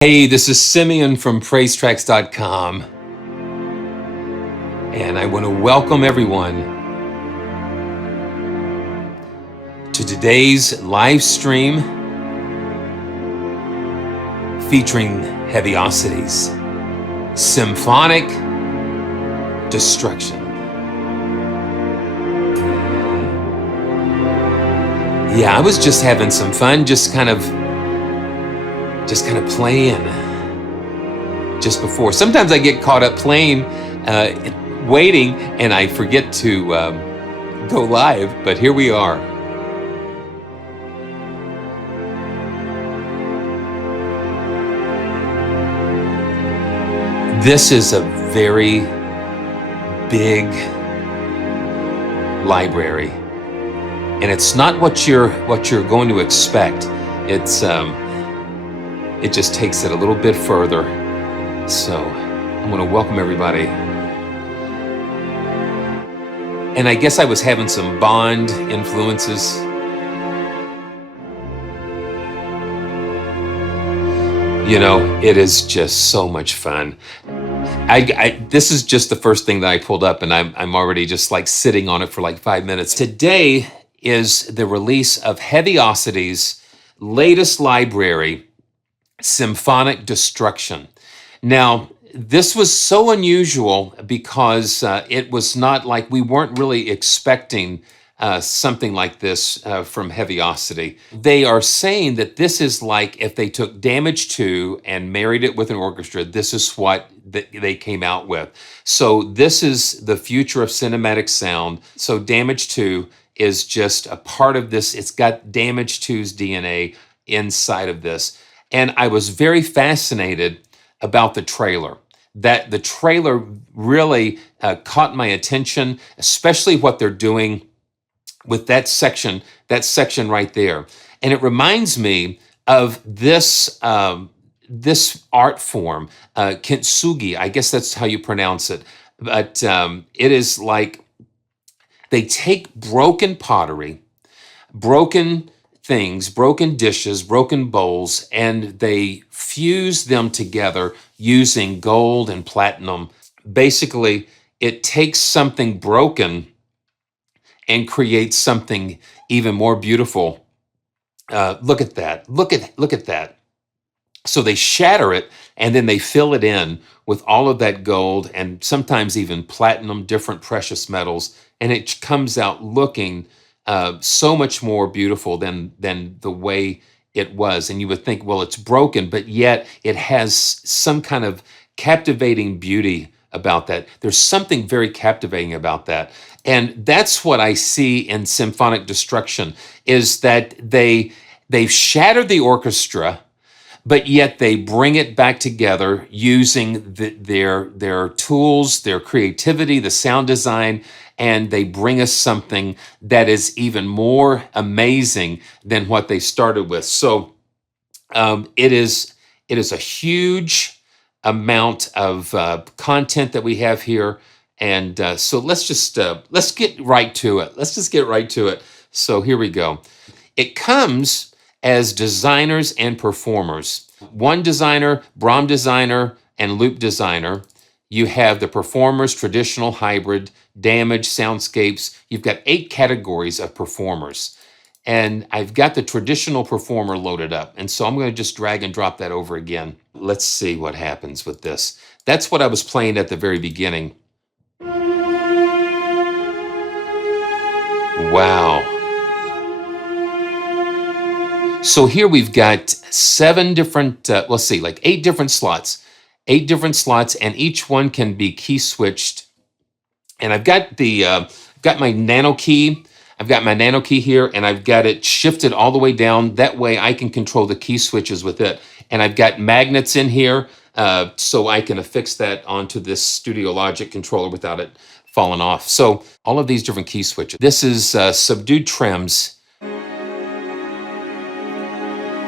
Hey, this is Simeon from PraiseTracks.com, and I want to welcome everyone to today's live stream featuring Heavyocity's Symphonic Destruction. Yeah, I was just having some fun, just kind of playing just before. Sometimes I get caught up playing, waiting, and I forget to go live, but here we are. This is a very big library, and it's not what you're going to expect. It just takes it a little bit further. So I'm going to welcome everybody. And I guess I was having some Bond influences. You know, it is just so much fun. This is just the first thing that I pulled up, and I'm already just like sitting on it for like 5 minutes. Today is the release of Heavyocity's latest library, Symphonic Destruction. Now, this was so unusual because it was not like, we weren't really expecting something like this from Heavyocity. They are saying that this is like if they took Damage 2 and married it with an orchestra, this is what they came out with. So this is the future of cinematic sound. So Damage 2 is just a part of this. It's got Damage 2's DNA inside of this. And I was very fascinated about the trailer. That the trailer really caught my attention, especially what they're doing with that section right there. And it reminds me of this this art form, kintsugi. I guess that's how you pronounce it. But it is like they take broken pottery, broken things, broken dishes, broken bowls, and they fuse them together using gold and platinum. Basically, it takes something broken and creates something even more beautiful. Look at that. Look at that. So they shatter it and then they fill it in with all of that gold and sometimes even platinum, different precious metals, and it comes out looking so much more beautiful than the way it was. And you would think, well, it's broken, but yet it has some kind of captivating beauty about that. There's something very captivating about that. And that's what I see in Symphonic Destruction, is that they've shattered the orchestra, but yet they bring it back together using their tools, their creativity, the sound design, and they bring us something that is even more amazing than what they started with. So it is a huge amount of content that we have here, and so let's get right to it. Let's just get right to it. So here we go. It comes as designers and performers. One designer, BRAAM designer, and loop designer. You have the performers, traditional, hybrid, damage, soundscapes. You've got 8 categories of performers. And I've got the traditional performer loaded up. And so I'm going to just drag and drop that over again. Let's see what happens with this. That's what I was playing at the very beginning. Wow. So here we've got 7 different, let's see, like 8 different slots. 8 different slots, and each one can be key switched. And I've got got my nano key. I've got my nano key here, and I've got it shifted all the way down. That way I can control the key switches with it. And I've got magnets in here, so I can affix that onto this Studio Logic controller without it falling off. So all of these different key switches. This is subdued trims.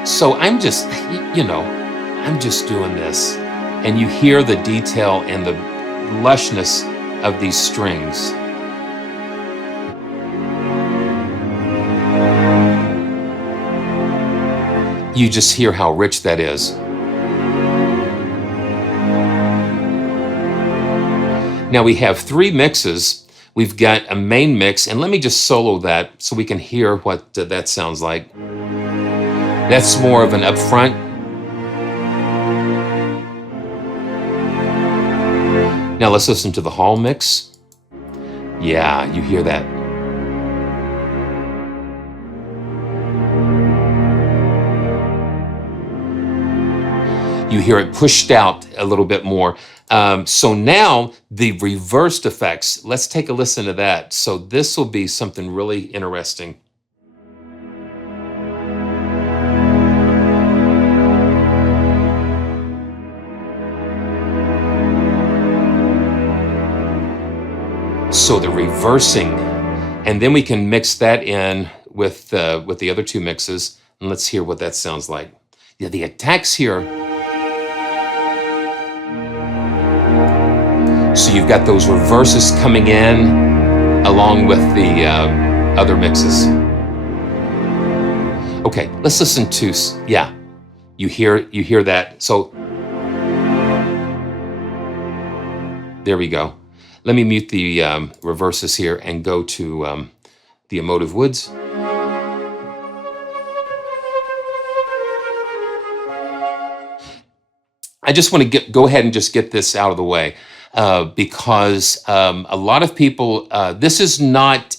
So I'm just, I'm just doing this. And you hear the detail and the lushness of these strings. You just hear how rich that is. Now we have 3 mixes. We've got a main mix, and let me just solo that so we can hear what that sounds like. That's more of an upfront. Now let's listen to the hall mix. Yeah, you hear that. You hear it pushed out a little bit more. So now the reversed effects, let's take a listen to that. So this will be something really interesting. So the reversing, and then we can mix that in with the other 2 mixes, and let's hear what that sounds like. Yeah, the attacks here. So you've got those reverses coming in along with the other mixes. Okay, let's listen to, yeah, you hear that. So there we go. Let me mute the reverses here and go to the emotive woods. I just want to go ahead and just get this out of the way because a lot of people, this is not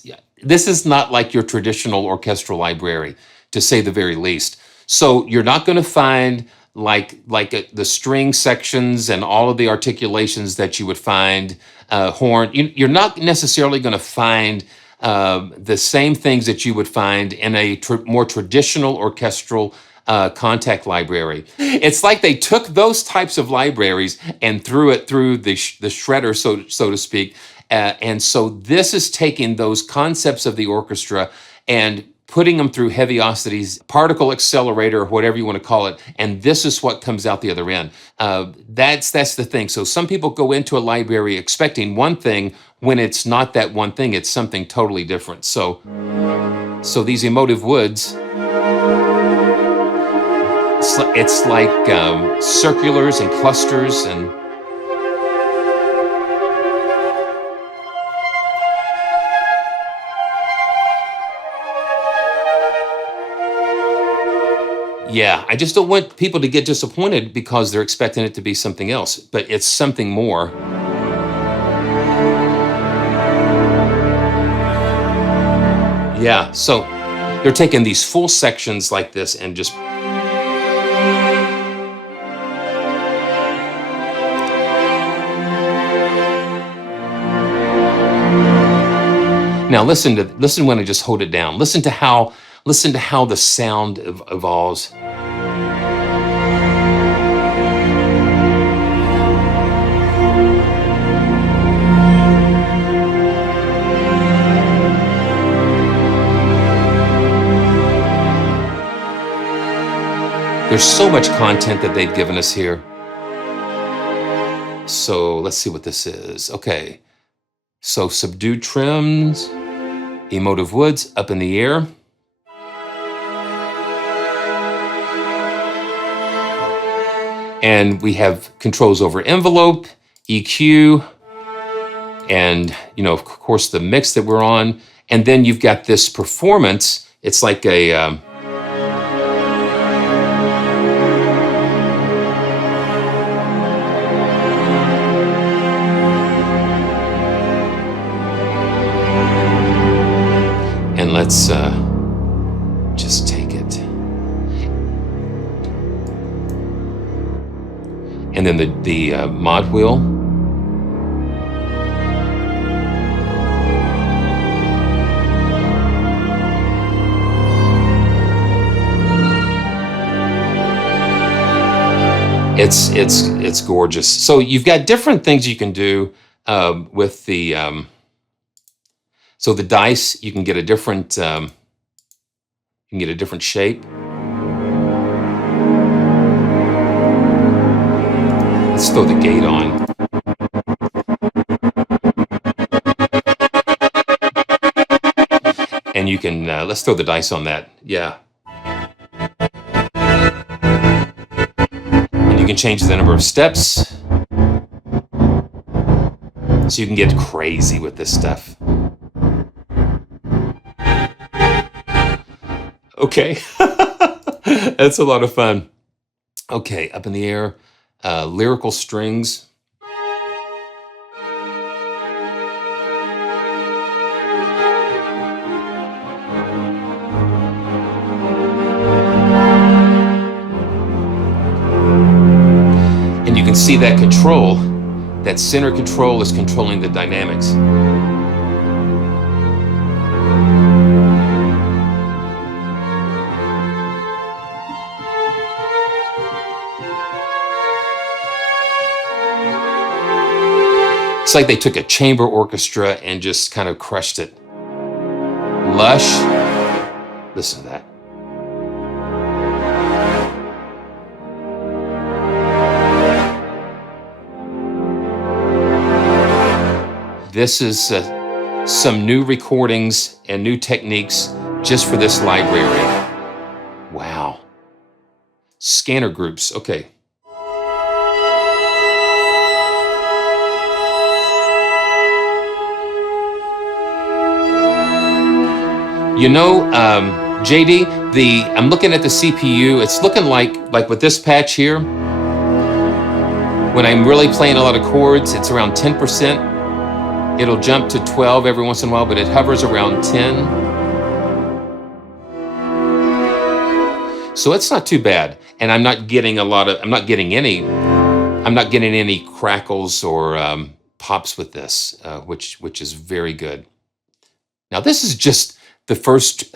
like your traditional orchestral library, to say the very least. So you're not going to find like the string sections and all of the articulations that you would find, horn. You're not necessarily going to find the same things that you would find in a more traditional orchestral contact library. It's like they took those types of libraries and threw it through the shredder, so to speak. And so this is taking those concepts of the orchestra and putting them through Heavyocity's particle accelerator, or whatever you want to call it, and this is what comes out the other end. That's the thing. So some people go into a library expecting one thing when it's not that one thing, it's something totally different. So these emotive woods, it's like circulars and clusters and yeah, I just don't want people to get disappointed because they're expecting it to be something else, but it's something more. Yeah, so they're taking these full sections like this and just now listen when I just hold it down. Listen to how the sound evolves. There's so much content that they've given us here. So let's see what this is. Okay, so subdued trims, emotive woods, up in the air. And we have controls over envelope, EQ, and of course the mix that we're on. And then you've got this performance. It's like a and let's just take it. And then the mod wheel. It's gorgeous. So you've got different things you can do with the so the dice. You can get a different shape. Let's throw the gate on. And you can, let's throw the dice on that. Yeah. And you can change the number of steps. So you can get crazy with this stuff. Okay, that's a lot of fun. Okay, up in the air, lyrical strings. And you can see that control, that center control is controlling the dynamics. It's like they took a chamber orchestra and just kind of crushed it. Lush. Listen to that. This is some new recordings and new techniques just for this library. Wow. Scanner groups, okay. You know, JD, I'm looking at the CPU. It's looking like with this patch here, when I'm really playing a lot of chords, it's around 10%. It'll jump to 12 every once in a while, but it hovers around 10. So it's not too bad. And I'm not getting any crackles or pops with this, which is very good. Now this is just the first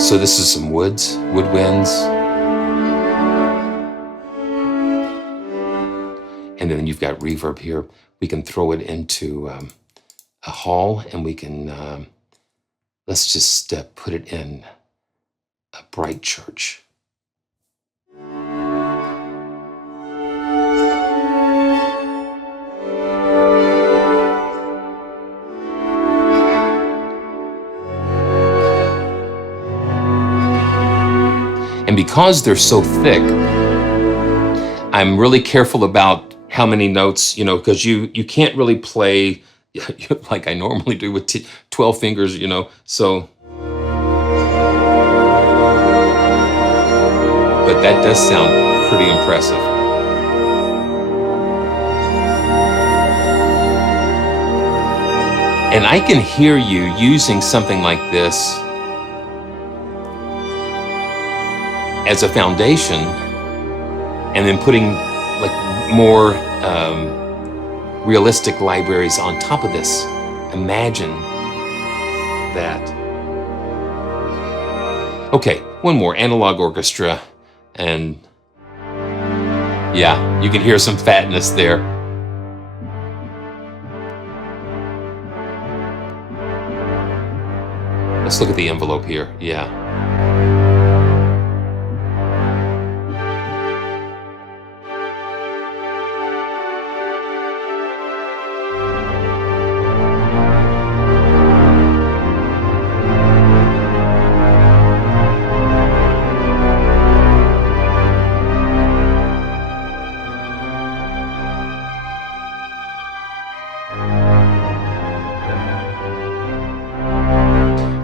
so this is some woodwinds. And then you've got reverb here. We can throw it into a hall, and we can let's just put it in a bright church. And because they're so thick, I'm really careful about how many notes, you know, because you can't really play like I normally do with 12 fingers, you know, so. But that does sound pretty impressive. And I can hear you using something like this as a foundation and then putting like more realistic libraries on top of this. Imagine that. Okay, one more, analog orchestra, and yeah, you can hear some fatness there. Let's look at the envelope here, yeah.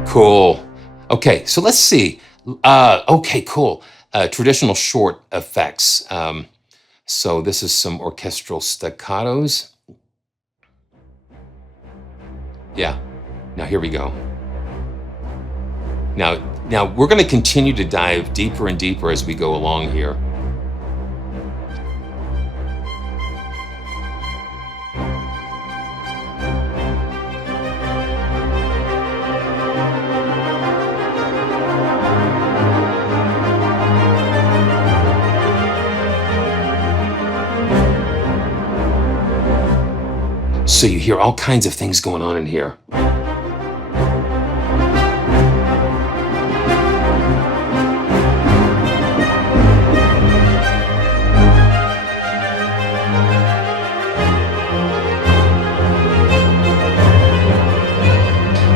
Cool. Okay, so let's see. Okay, cool. Traditional short effects. So this is some orchestral staccatos. Yeah, now here we go. Now we're going to continue to dive deeper and deeper as we go along here. So you hear all kinds of things going on in here.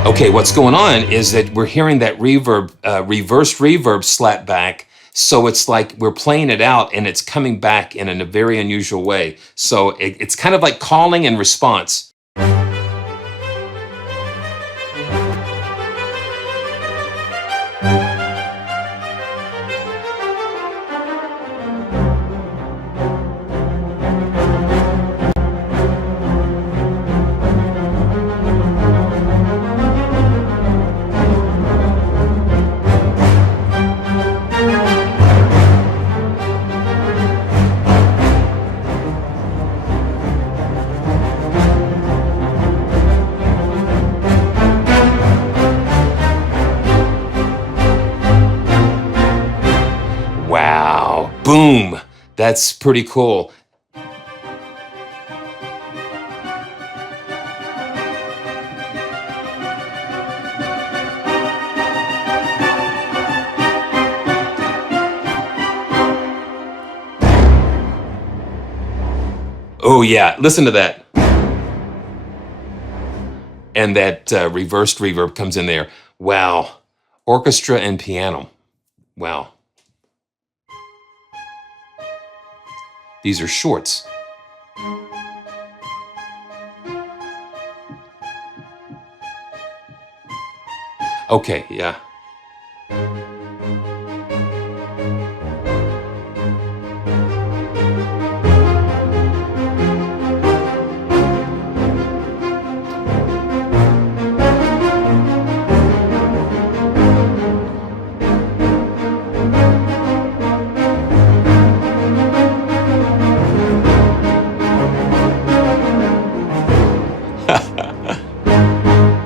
Okay, what's going on is that we're hearing that reverb, reversed reverb slap back. So it's like we're playing it out and it's coming back in a very unusual way. So it's kind of like calling and response. Wow, boom, that's pretty cool. Oh yeah, listen to that. And that reversed reverb comes in there. Wow, orchestra and piano, wow. These are shorts. Okay, yeah.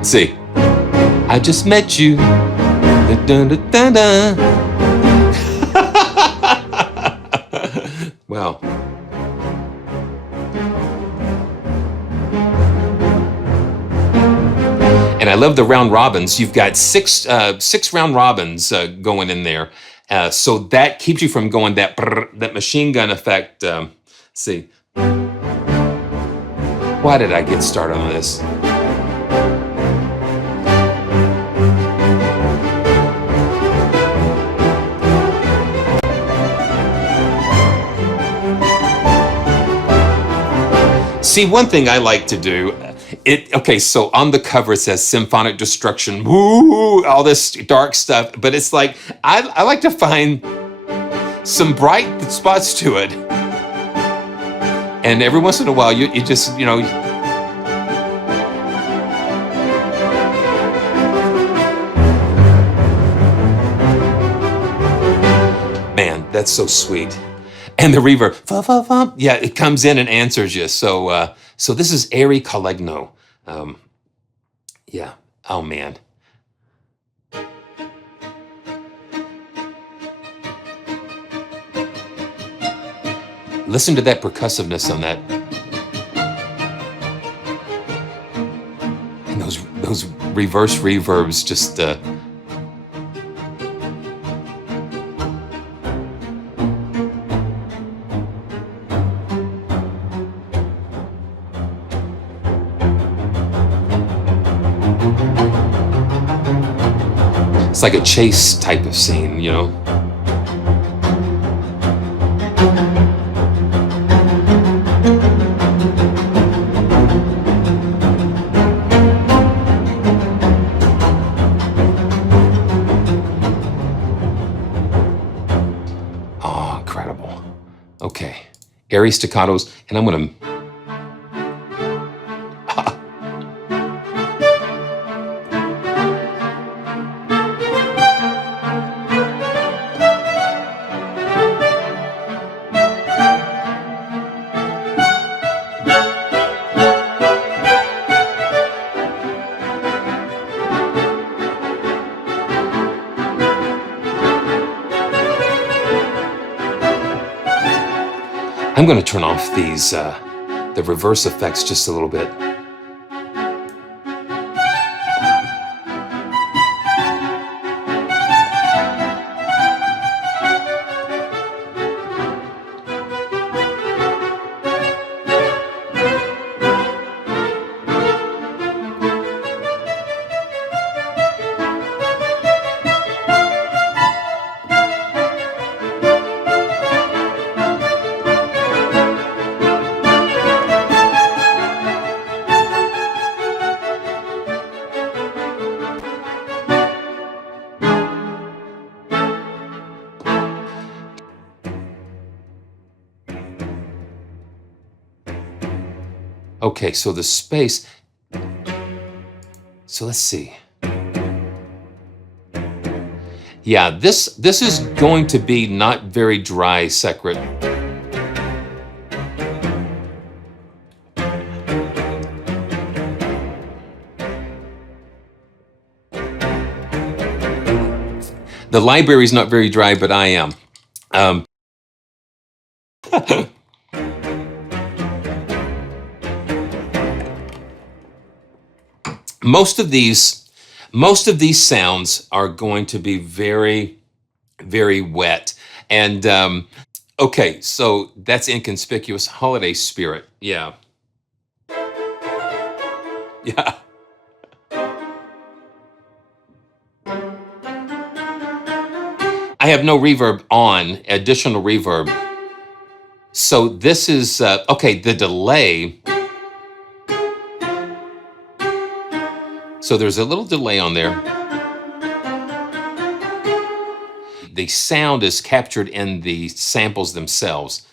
See, I just met you. Dun, dun, dun, dun, dun. Wow. And I love the round robins. You've got six round robins going in there. So that keeps you from going that machine gun effect. See, why did I get started on this? See, one thing I like to do, okay, so on the cover it says Symphonic Destruction, woo, all this dark stuff, but it's like, I like to find some bright spots to it. And every once in a while, you just, you know, man, that's so sweet. And the reverb, yeah, it comes in and answers you. So, so this is Airy Collegno. Yeah. Oh man. Listen to that percussiveness on that, and those reverse reverbs just. It's like a chase type of scene, you know? Oh, incredible. Okay. Airy staccatos, and I'm gonna... I'm going to turn off these, the reverse effects just a little bit. Okay, so the space. So let's see. Yeah, this is going to be not very dry, Secret. The library's not very dry, but I am. Most of these sounds are going to be very, very wet. And okay, so that's Inconspicuous. Holiday Spirit. Yeah. Yeah. I have no reverb on, additional reverb. So this is, okay, the delay. So there's a little delay on there. The sound is captured in the samples themselves.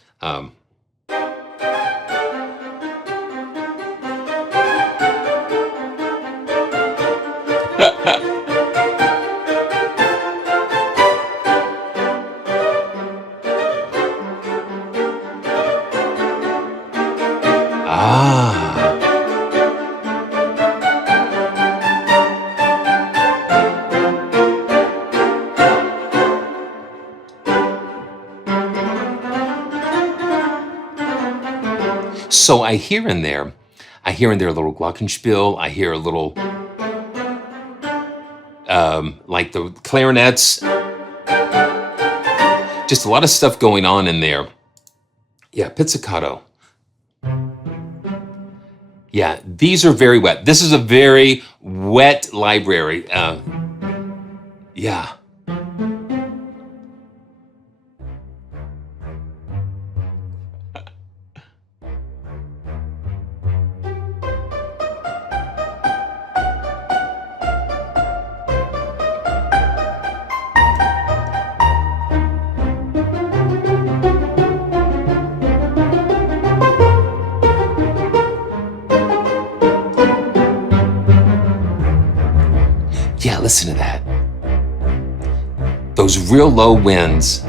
So I hear in there a little glockenspiel. I hear a little, like the clarinets. Just a lot of stuff going on in there. Yeah, pizzicato. Yeah, these are very wet. This is a very wet library. Yeah. Yeah, listen to that. Those real low winds.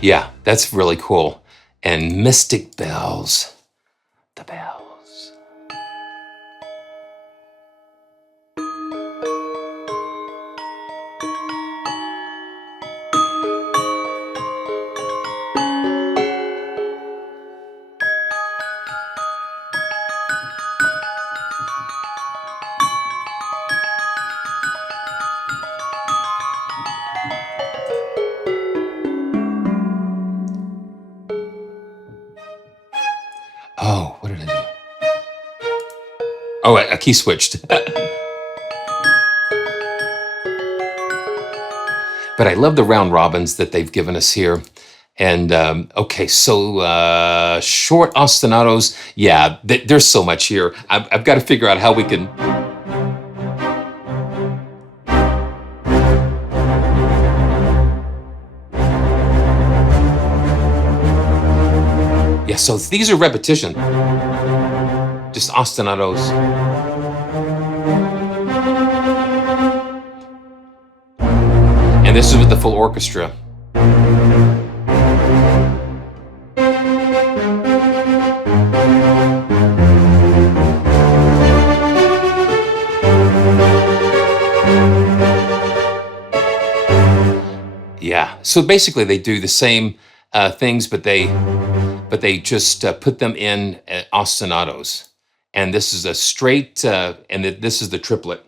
Yeah, that's really cool. And Mystic Bells. The bells. Oh, what did I do? Oh, I key switched. But I love the round robins that they've given us here. And okay, so short ostinatos. Yeah, there's so much here. I've got to figure out how we can. Yeah, so these are repetition. Just ostinatos. And this is with the full orchestra. Yeah, so basically they do the same things, but they just put them in ostinatos. And this is a straight, and this is the triplet.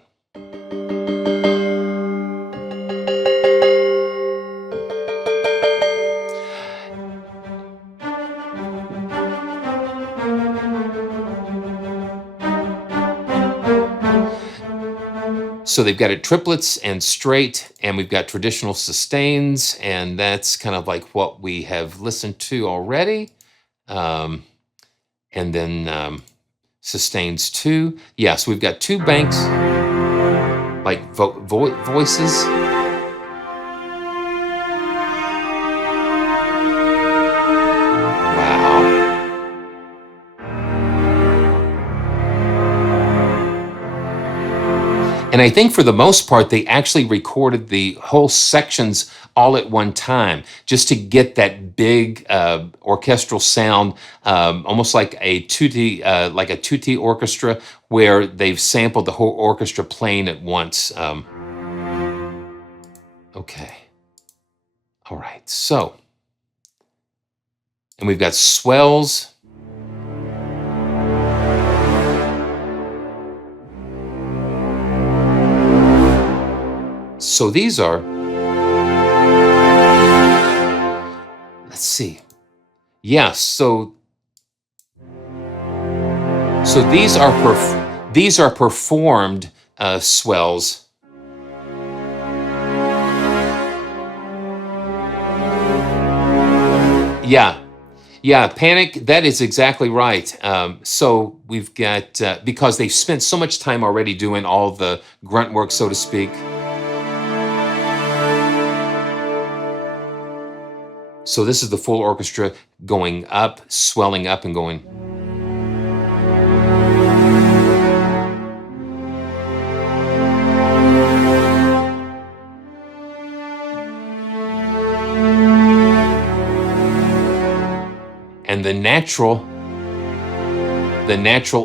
So they've got it triplets and straight, and we've got traditional sustains, and that's kind of like what we have listened to already. And then sustains 2. Yeah, so we've got 2 banks, like voices. And I think for the most part, they actually recorded the whole sections all at one time, just to get that big orchestral sound, almost like a tutti orchestra, where they've sampled the whole orchestra playing at once. Okay. All right. So, and we've got swells. So these are, let's see. Yeah, so these are performed swells. Yeah, Panic, that is exactly right. So we've got, because they've spent so much time already doing all the grunt work, so to speak. So this is the full orchestra going up, swelling up and going. And the natural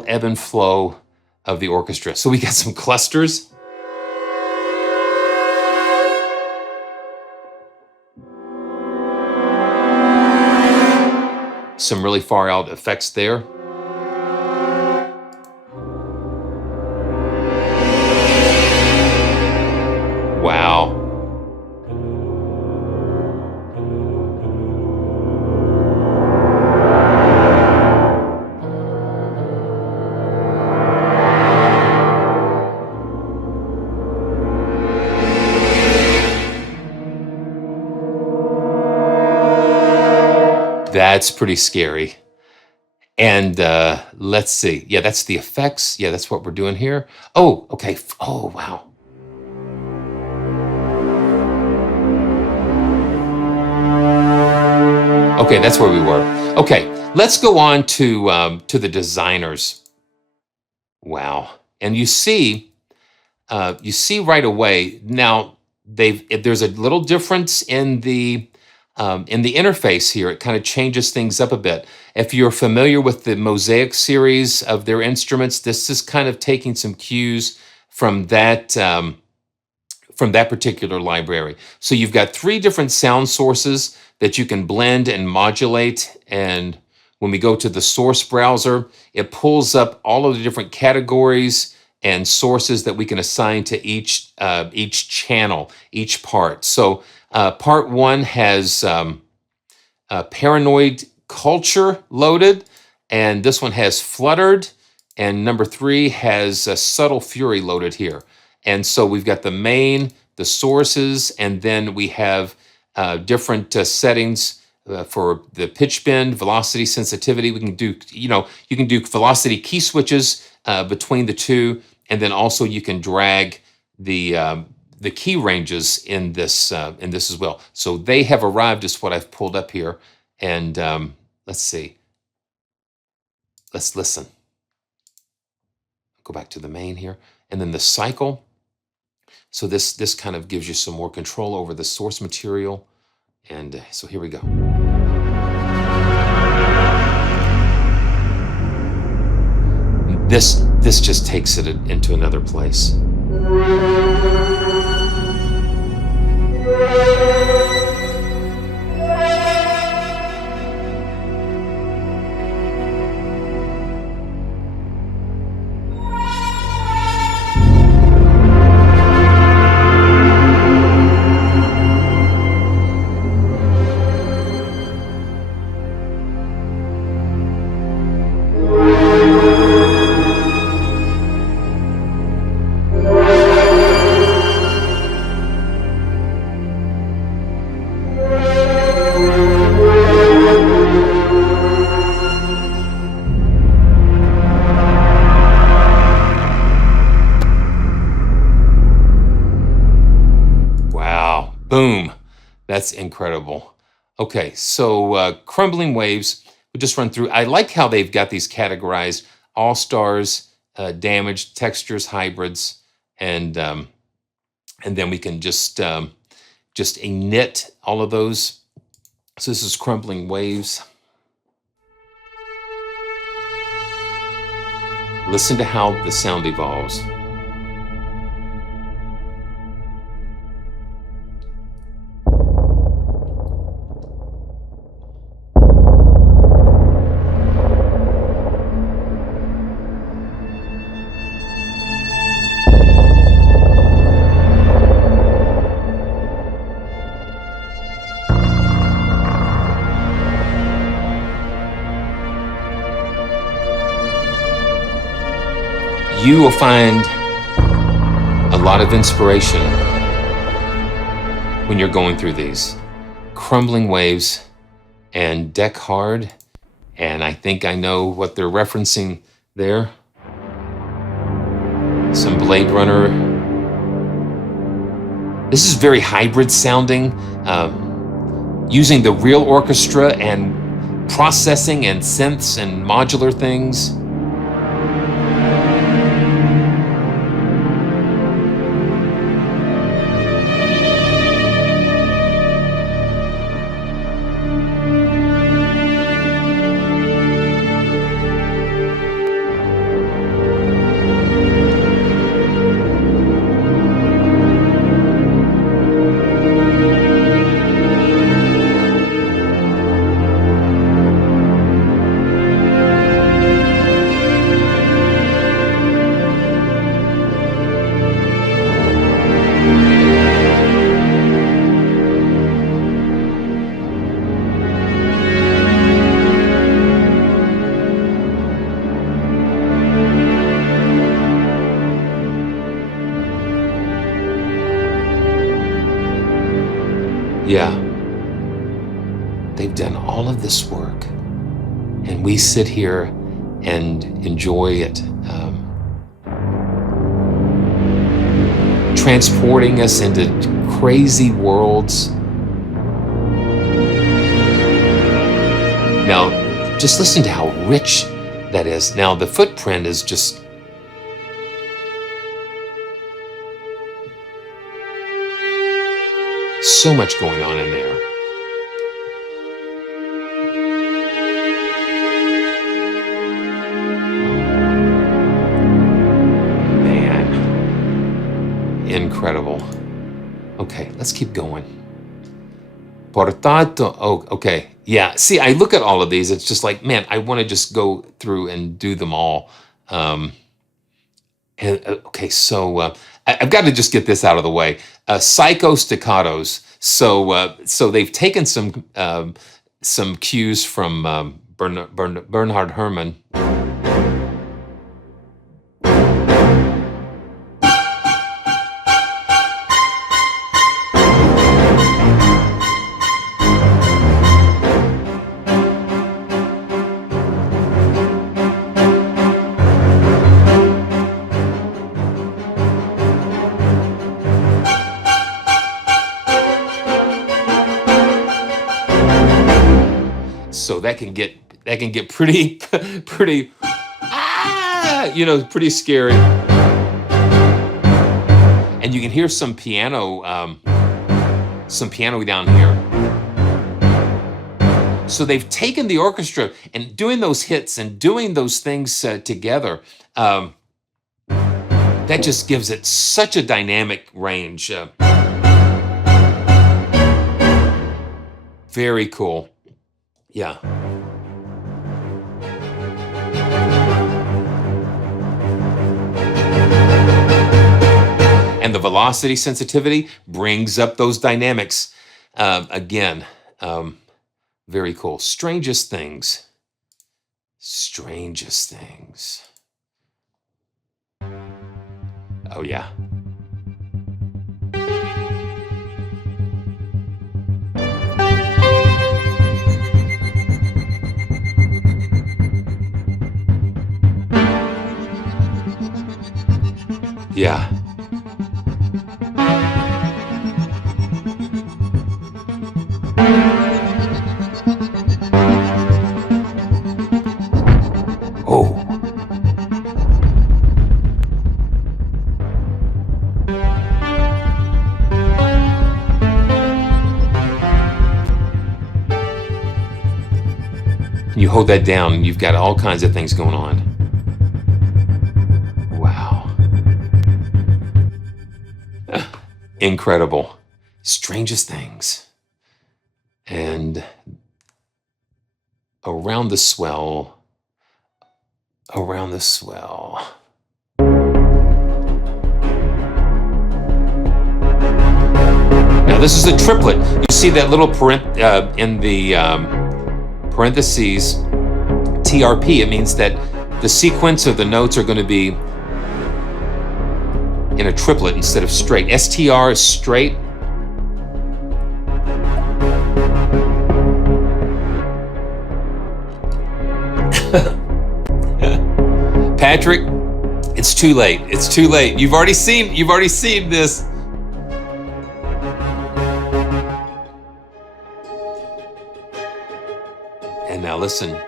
ebb and flow of the orchestra. So we got some clusters. Some really far out effects there. Wow. That's pretty scary. And let's see. Yeah, that's the effects. Yeah, that's what we're doing here. Oh, okay. Oh, wow. Okay, that's where we were. Okay, let's go on to the designers. Wow. And you see right away, now there's a little difference in the interface here. It kind of changes things up a bit. If you're familiar with the Mosaic series of their instruments, this is kind of taking some cues from that particular library. So you've got 3 different sound sources that you can blend and modulate. And when we go to the source browser, it pulls up all of the different categories and sources that we can assign to each channel, each part. So part 1 has Paranoid Culture loaded, and this one has Fluttered, and number 3 has Subtle Fury loaded here. And so we've got the main, the sources, and then we have different settings for the pitch bend, velocity, sensitivity. We can do, you can do velocity key switches between the 2, and then also you can drag the key ranges in this as well. So they have arrived is what I've pulled up here, and let's see. Let's listen. Go back to the main here, and then the cycle. So this kind of gives you some more control over the source material, and so here we go. This just takes it into another place. Boom. That's incredible. Okay, so crumbling waves. We'll just run through. I like how they've got these categorized: all stars, damaged, textures, hybrids, and then we can just init all of those. So this is crumbling waves. Listen to how the sound evolves. You will find a lot of inspiration when you're going through these crumbling waves and deck hard. And I think I know what they're referencing there. Some Blade Runner. This is very hybrid sounding, using the real orchestra and processing and synths and modular things. Yeah, they've done all of this work, and we sit here and enjoy it, transporting us into crazy worlds. Now, just listen to how rich that is. Now, the footprint is just so much going on in there. Man, incredible. Okay, let's keep going. Portato, oh, okay. Yeah, see, I look at all of these, it's just like, man, I want to just go through and do them all. Okay, so I've got to just get this out of the way. Psycho staccatos. So they've taken some cues from Bernhard Herrmann. So that can get pretty pretty pretty scary. And you can hear some piano down here. So they've taken the orchestra and doing those hits and doing those things together. That just gives it such a dynamic range. Very cool. Yeah. And the velocity sensitivity brings up those dynamics. Again, very cool. Strangest things. Strangest things. Oh, yeah. Yeah. you hold that down and you've got all kinds of things going on. Wow. Incredible. Strangest things. And around the swell. Around the swell. Now this is a triplet. You see that little in the parentheses, TRP. It means that the sequence of the notes are going to be in a triplet instead of straight. STR is straight. Patrick, it's too late. It's too late. You've already seen this. And now listen.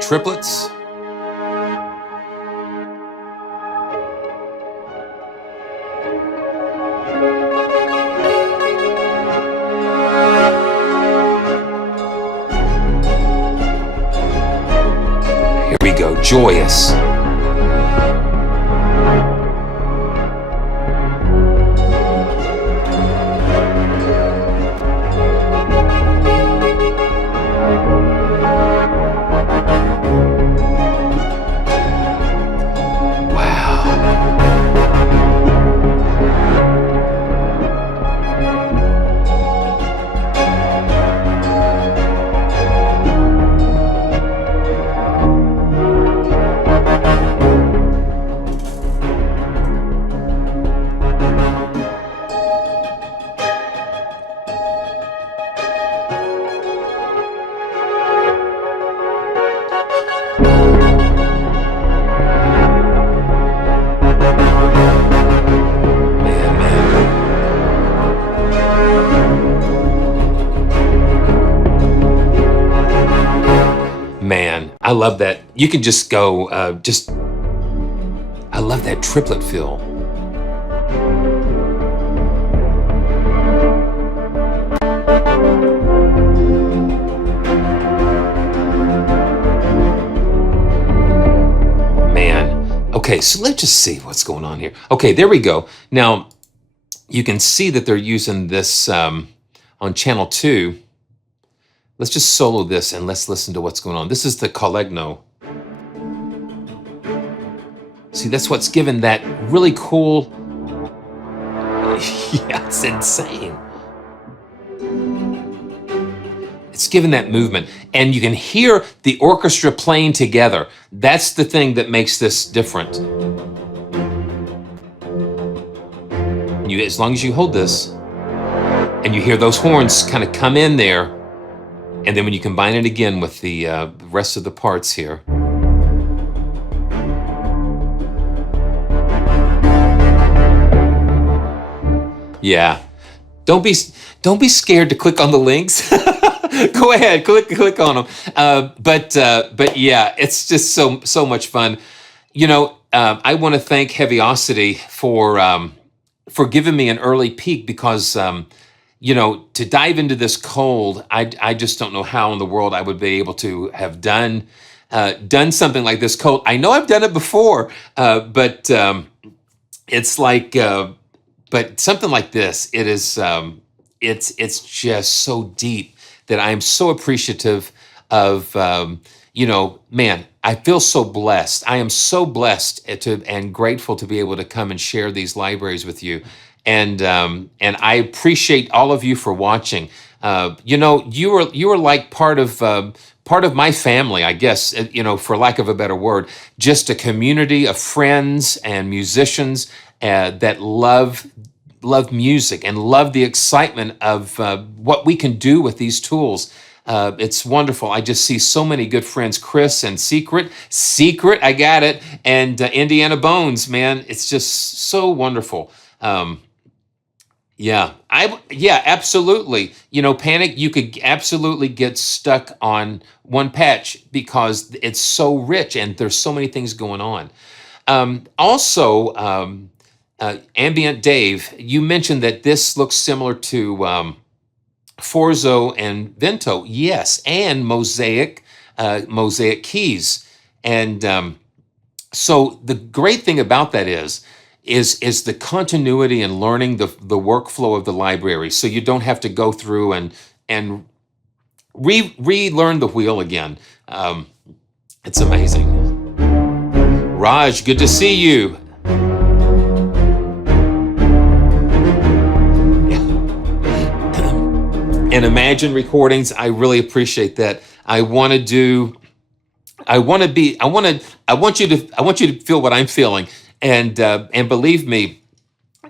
Triplets. Here we go. Joyous. I love that. You can just go, I love that triplet feel. Man, okay, so let's just see what's going on here. Okay, there we go. Now, you can see that they're using this on channel 2. Let's just solo this and let's listen to what's going on. This is the Collegno. See, that's what's given that really cool, yeah, it's insane. It's given that movement. And you can hear the orchestra playing together. That's the thing that makes this different. As long as you hold this and you hear those horns kind of come in there, and then when you combine it again with the rest of the parts here. Yeah, don't be scared to click on the links. Go ahead, click on them. But yeah, it's just so much fun. You know, I want to thank Heavyocity for giving me an early peek because. You know, to dive into this cold, I just don't know how in the world I would be able to have done something like this cold. I know I've done it before, but it's like, but something like this, it is, it's just so deep that I'm so appreciative of, you know, man, I feel so blessed. I am so blessed and grateful to be able to come and share these libraries with you. And I appreciate all of you for watching. You know, you are like part of my family, I guess, you know, for lack of a better word, just a community of friends and musicians that love music and love the excitement of what we can do with these tools. It's wonderful. I just see so many good friends, Chris and Secret, I got it, and Indiana Bones, man, it's just so wonderful. Yeah, absolutely. You know, Panic, you could absolutely get stuck on one patch because it's so rich and there's so many things going on. Also, Ambient Dave, you mentioned that this looks similar to FORZO and Vento. Yes, and Mosaic. mosaic keys. And so the great thing about that is the continuity and learning the workflow of the library. So you don't have to go through and relearn the wheel again. It's amazing. Raj, good to see you. And Imagine recordings, I really appreciate that. I want you to feel what I'm feeling, and believe me,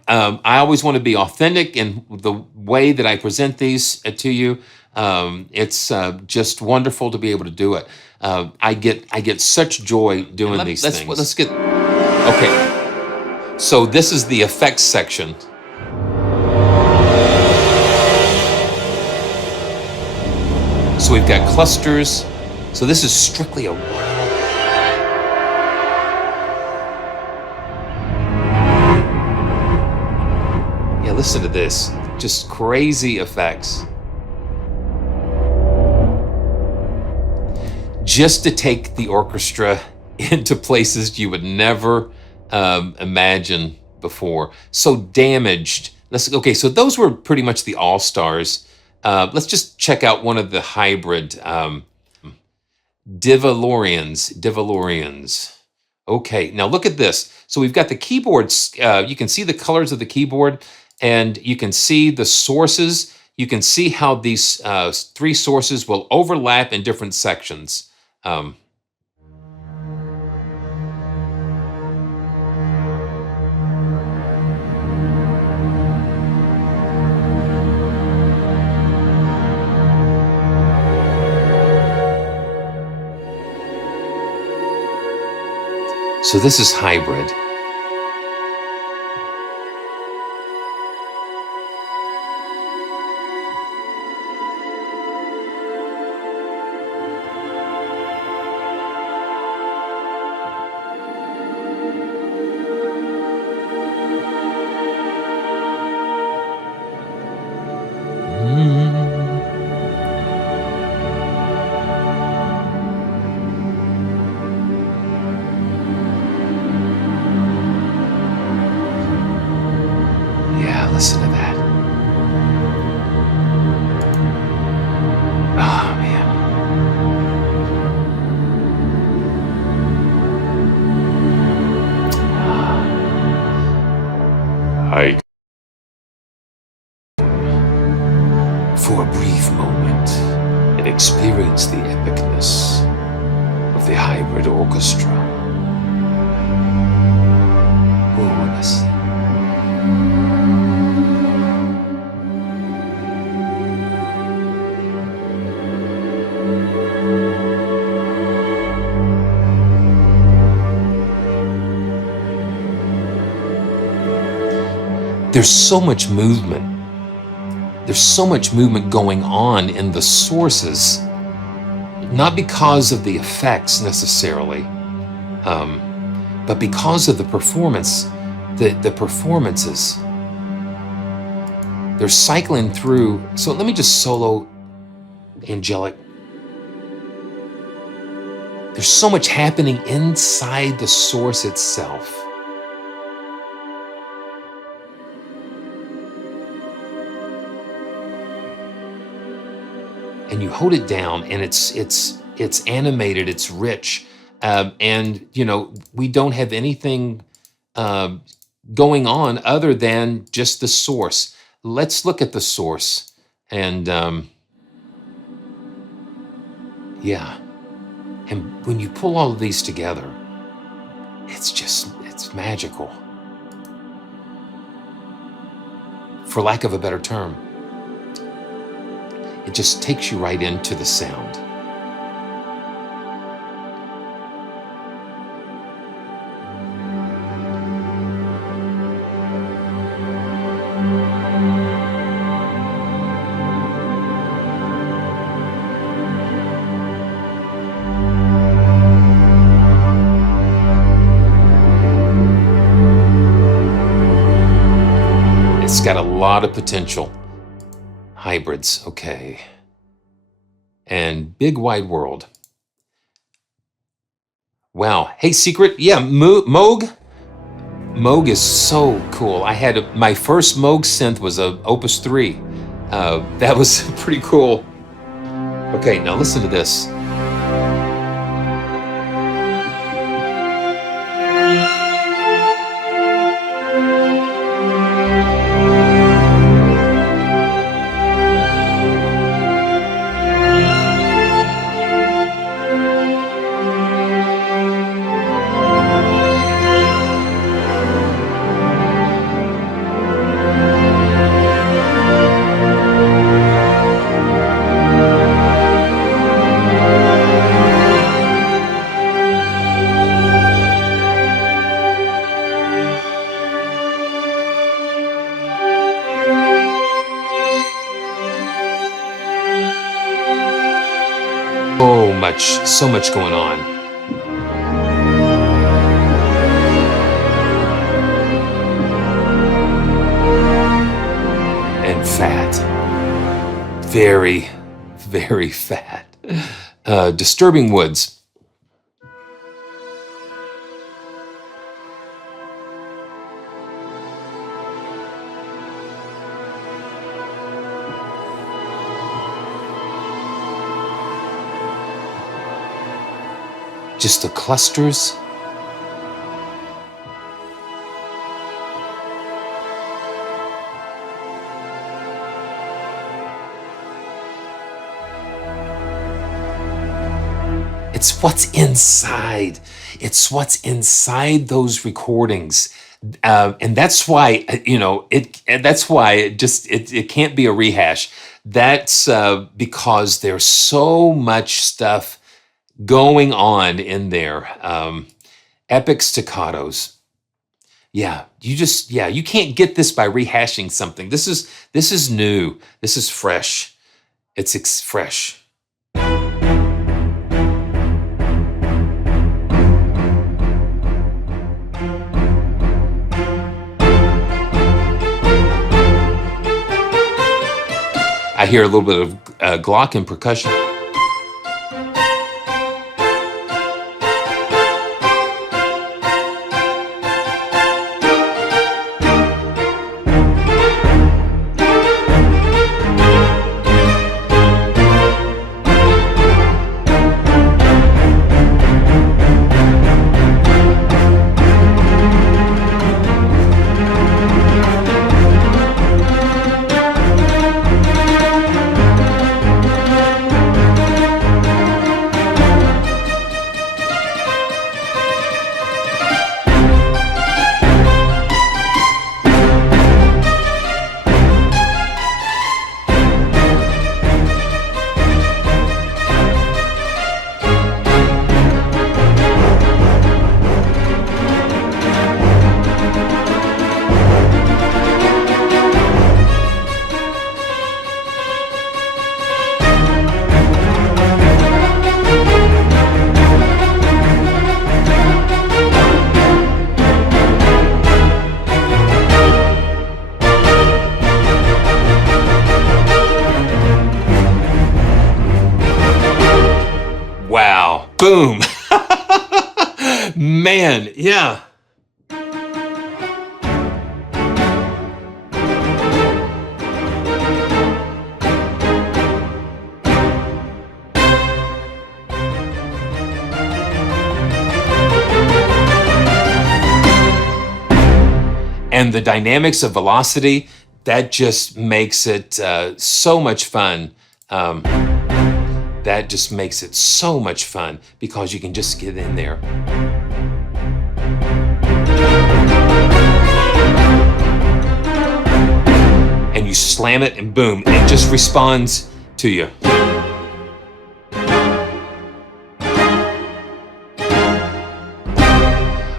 I always want to be authentic in the way that I present these to you. It's just wonderful to be able to do it. I get such joy doing these things. Let's get okay. So this is the effects section. So we've got clusters. So this is strictly a wow. Yeah, listen to this. Just crazy effects. Just to take the orchestra into places you would never imagine before. So Damaged. Okay, so those were pretty much the all-stars. Let's just check out one of the hybrid Divalorians. Okay, now look at this. So we've got the keyboards. You can see the colors of the keyboard, and you can see the sources. You can see how these three sources will overlap in different sections. So this is hybrid. Listen to that. Oh, man. For a brief moment, and experience the epicness of the hybrid orchestra. Oh, listen. There's so much movement. There's so much movement going on in the sources, not because of the effects necessarily, but because of the performance, the performances. They're cycling through. So let me just solo angelic. There's so much happening inside the source itself. And you hold it down, and it's animated, it's rich, and you know, we don't have anything going on other than just the source. Let's look at the source, and yeah, and when you pull all of these together, it's magical, for lack of a better term. It just takes you right into the sound. It's got a lot of potential. Hybrids, okay. And Big Wide World. Wow. Hey, Secret. Yeah, Moog. Moog is so cool. I had my first Moog synth was a Opus 3. That was pretty cool. Okay, now listen to this. So much going on. And fat. Very, very fat. Disturbing Woods. Just the clusters. It's what's inside. It's what's inside those recordings. And that's why, that's why it can't be a rehash. That's because there's so much stuff going on in there. Epic staccatos. Yeah, you can't get this by rehashing something. This is new. This is fresh. It's fresh. I hear a little bit of Glock and percussion. Boom. Man, yeah. And the dynamics of velocity, that just makes it so much fun. That just makes it so much fun because you can just get in there. And you slam it and boom, it just responds to you.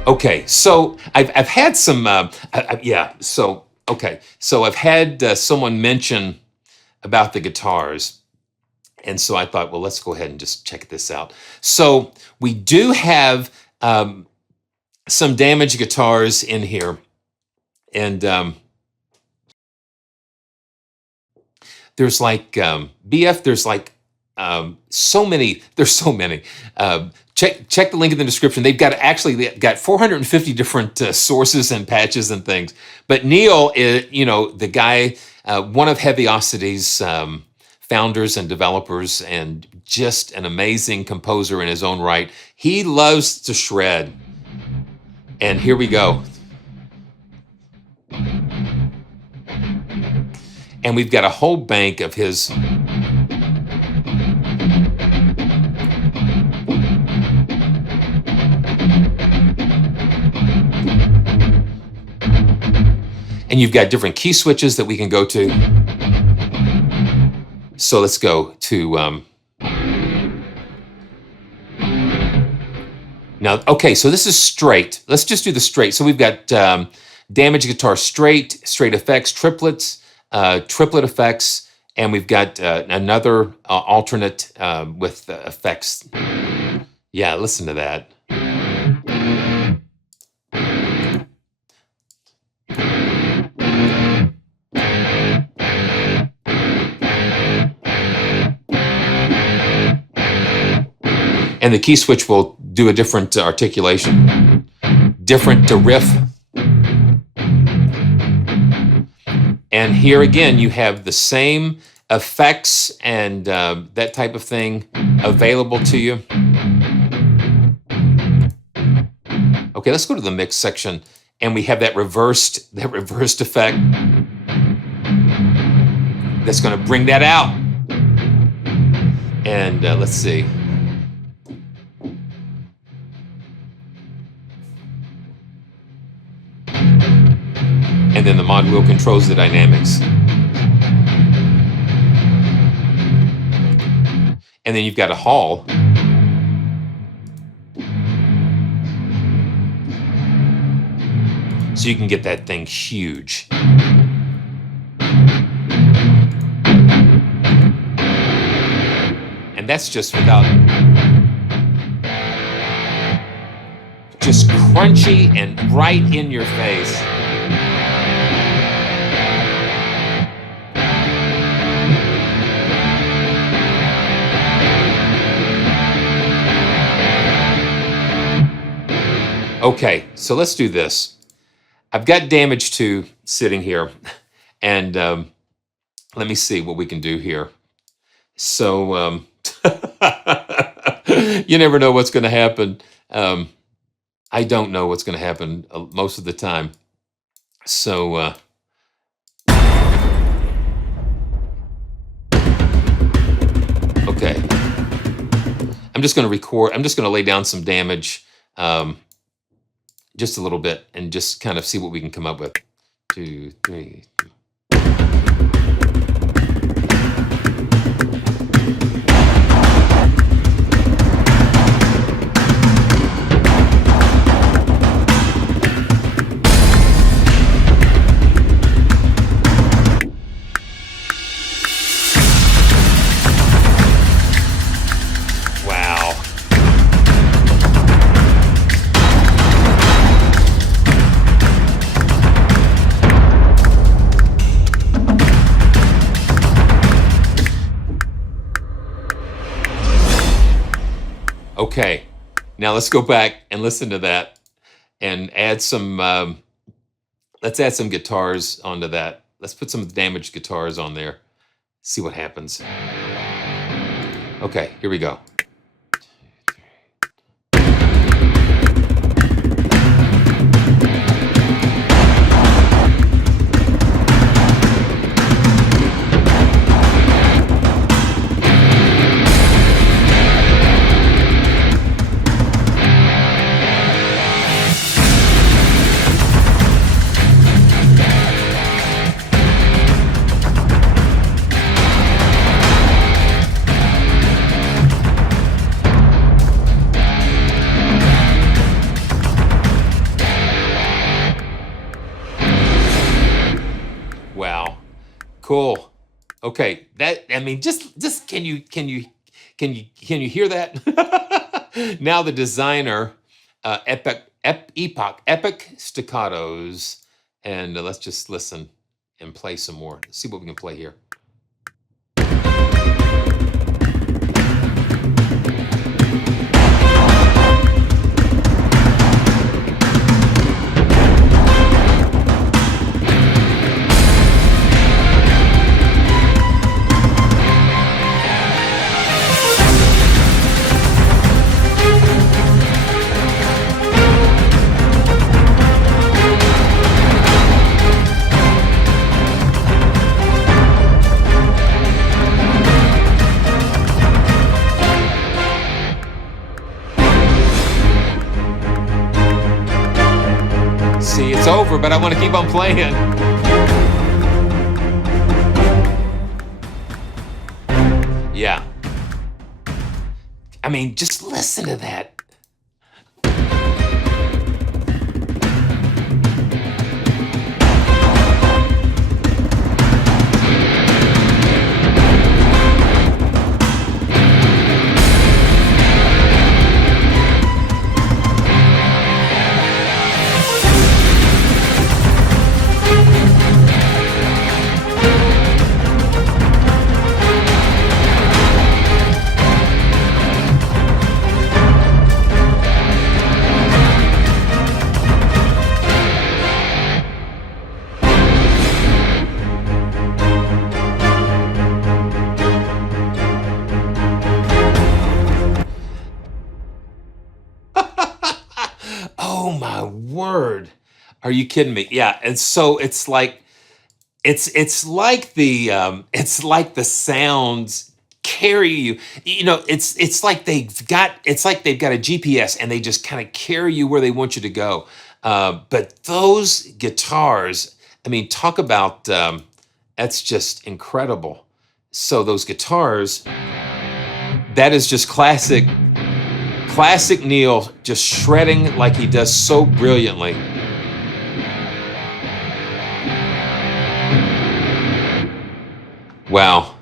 Okay, so I've had some, so I've had someone mention about the guitars. And so I thought, well, let's go ahead and just check this out. So we do have some damaged guitars in here. And there's like, BF, there's like so many. check the link in the description. They've got 450 different sources and patches and things. But Neil is, the guy, one of Heavyocity's founders and developers, and just an amazing composer in his own right. He loves to shred. And here we go. And we've got a whole bank of his. And you've got different key switches that we can go to. So let's go to, now, okay, so this is straight. Let's just do the straight. So we've got damaged guitar straight effects, triplets, triplet effects, and we've got another alternate with effects. Yeah, listen to that. And the key switch will do a different articulation, different riff. And here again, you have the same effects and that type of thing available to you. Okay, let's go to the mix section, and we have that reversed effect. That's going to bring that out. And let's see. And then the mod wheel controls the dynamics. And then you've got a hall. So you can get that thing huge. And that's just without, just crunchy and right in your face. Okay, so let's do this. I've got Damage 2 sitting here, and let me see what we can do here. So, you never know what's going to happen. I don't know what's going to happen most of the time. So, okay. I'm just going to record. I'm just going to lay down some damage. Just a little bit, and just kind of see what we can come up with. 2, 3. Okay, now let's go back and listen to that and add some, let's add some guitars onto that. Let's put some damaged guitars on there, see what happens. Okay, here we go. Wow, cool. Okay, that, I mean, just can you hear that? Now the designer, epic staccatos, and let's just listen and play some more. Let's see what we can play here. See, it's over, but I want to keep on playing. Yeah. I mean, just listen to that. Oh my word. Are you kidding me? Yeah. And so it's like it's like the sounds carry you. You know, it's like they've got a GPS and they just kind of carry you where they want you to go. But those guitars, I mean, talk about that's just incredible. So those guitars, that is just classic Neil, just shredding like he does so brilliantly. Wow,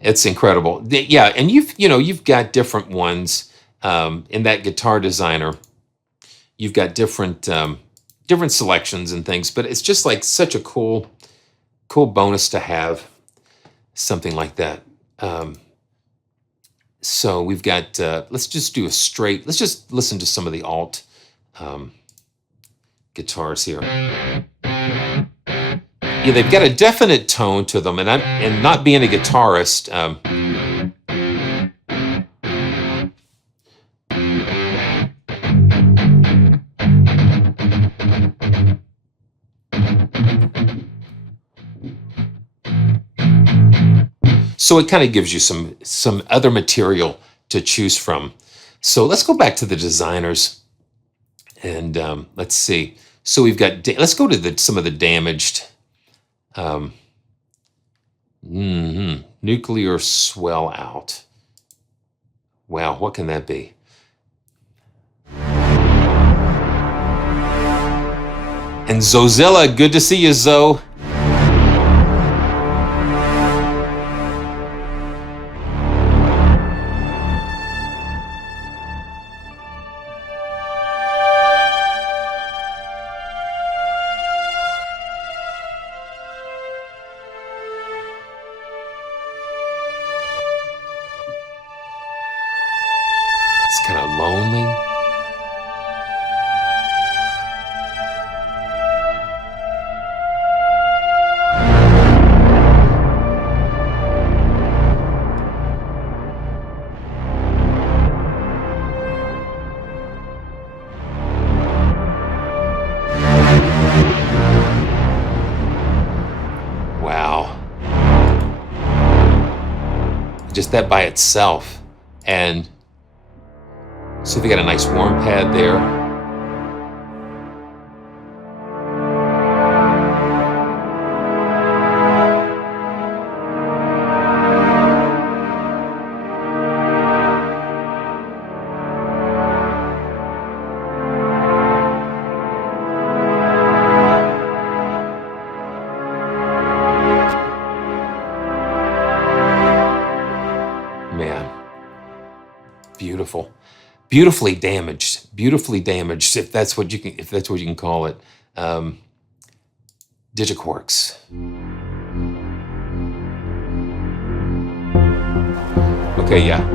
it's incredible. Yeah, and you've got different ones in that guitar designer. You've got different selections and things, but it's just like such a cool bonus to have something like that. So we've got, let's just listen to some of the alt guitars here. Yeah, they've got a definite tone to them, and not being a guitarist, so it kind of gives you some other material to choose from. So let's go back to the designers, and let's see. So we've got, let's go to some of the damaged. Nuclear swell out. Wow, what can that be? And Zozilla, good to see you, Zo. It's kind of lonely. Wow. Just that by itself. And so they got a nice warm pad there. Man, beautiful. Beautifully damaged, if that's what you can call it. Digicorks. Okay, yeah.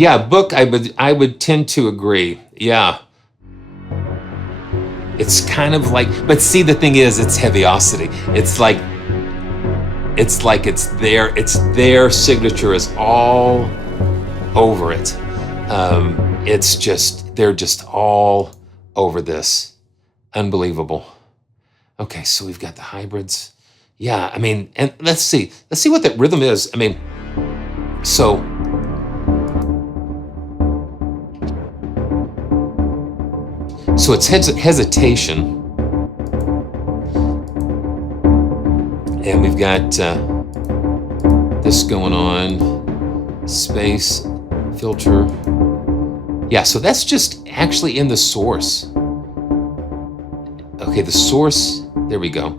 Yeah, book, I would tend to agree. Yeah. It's kind of like, but see, the thing is, it's Heavyocity. It's their signature is all over it. They're just all over this. Unbelievable. Okay, so we've got the hybrids. Yeah, I mean, and let's see what that rhythm is. I mean, so it's hesitation, and we've got this going on, space, filter. Yeah, so that's just actually in the source. Okay, the source, there we go.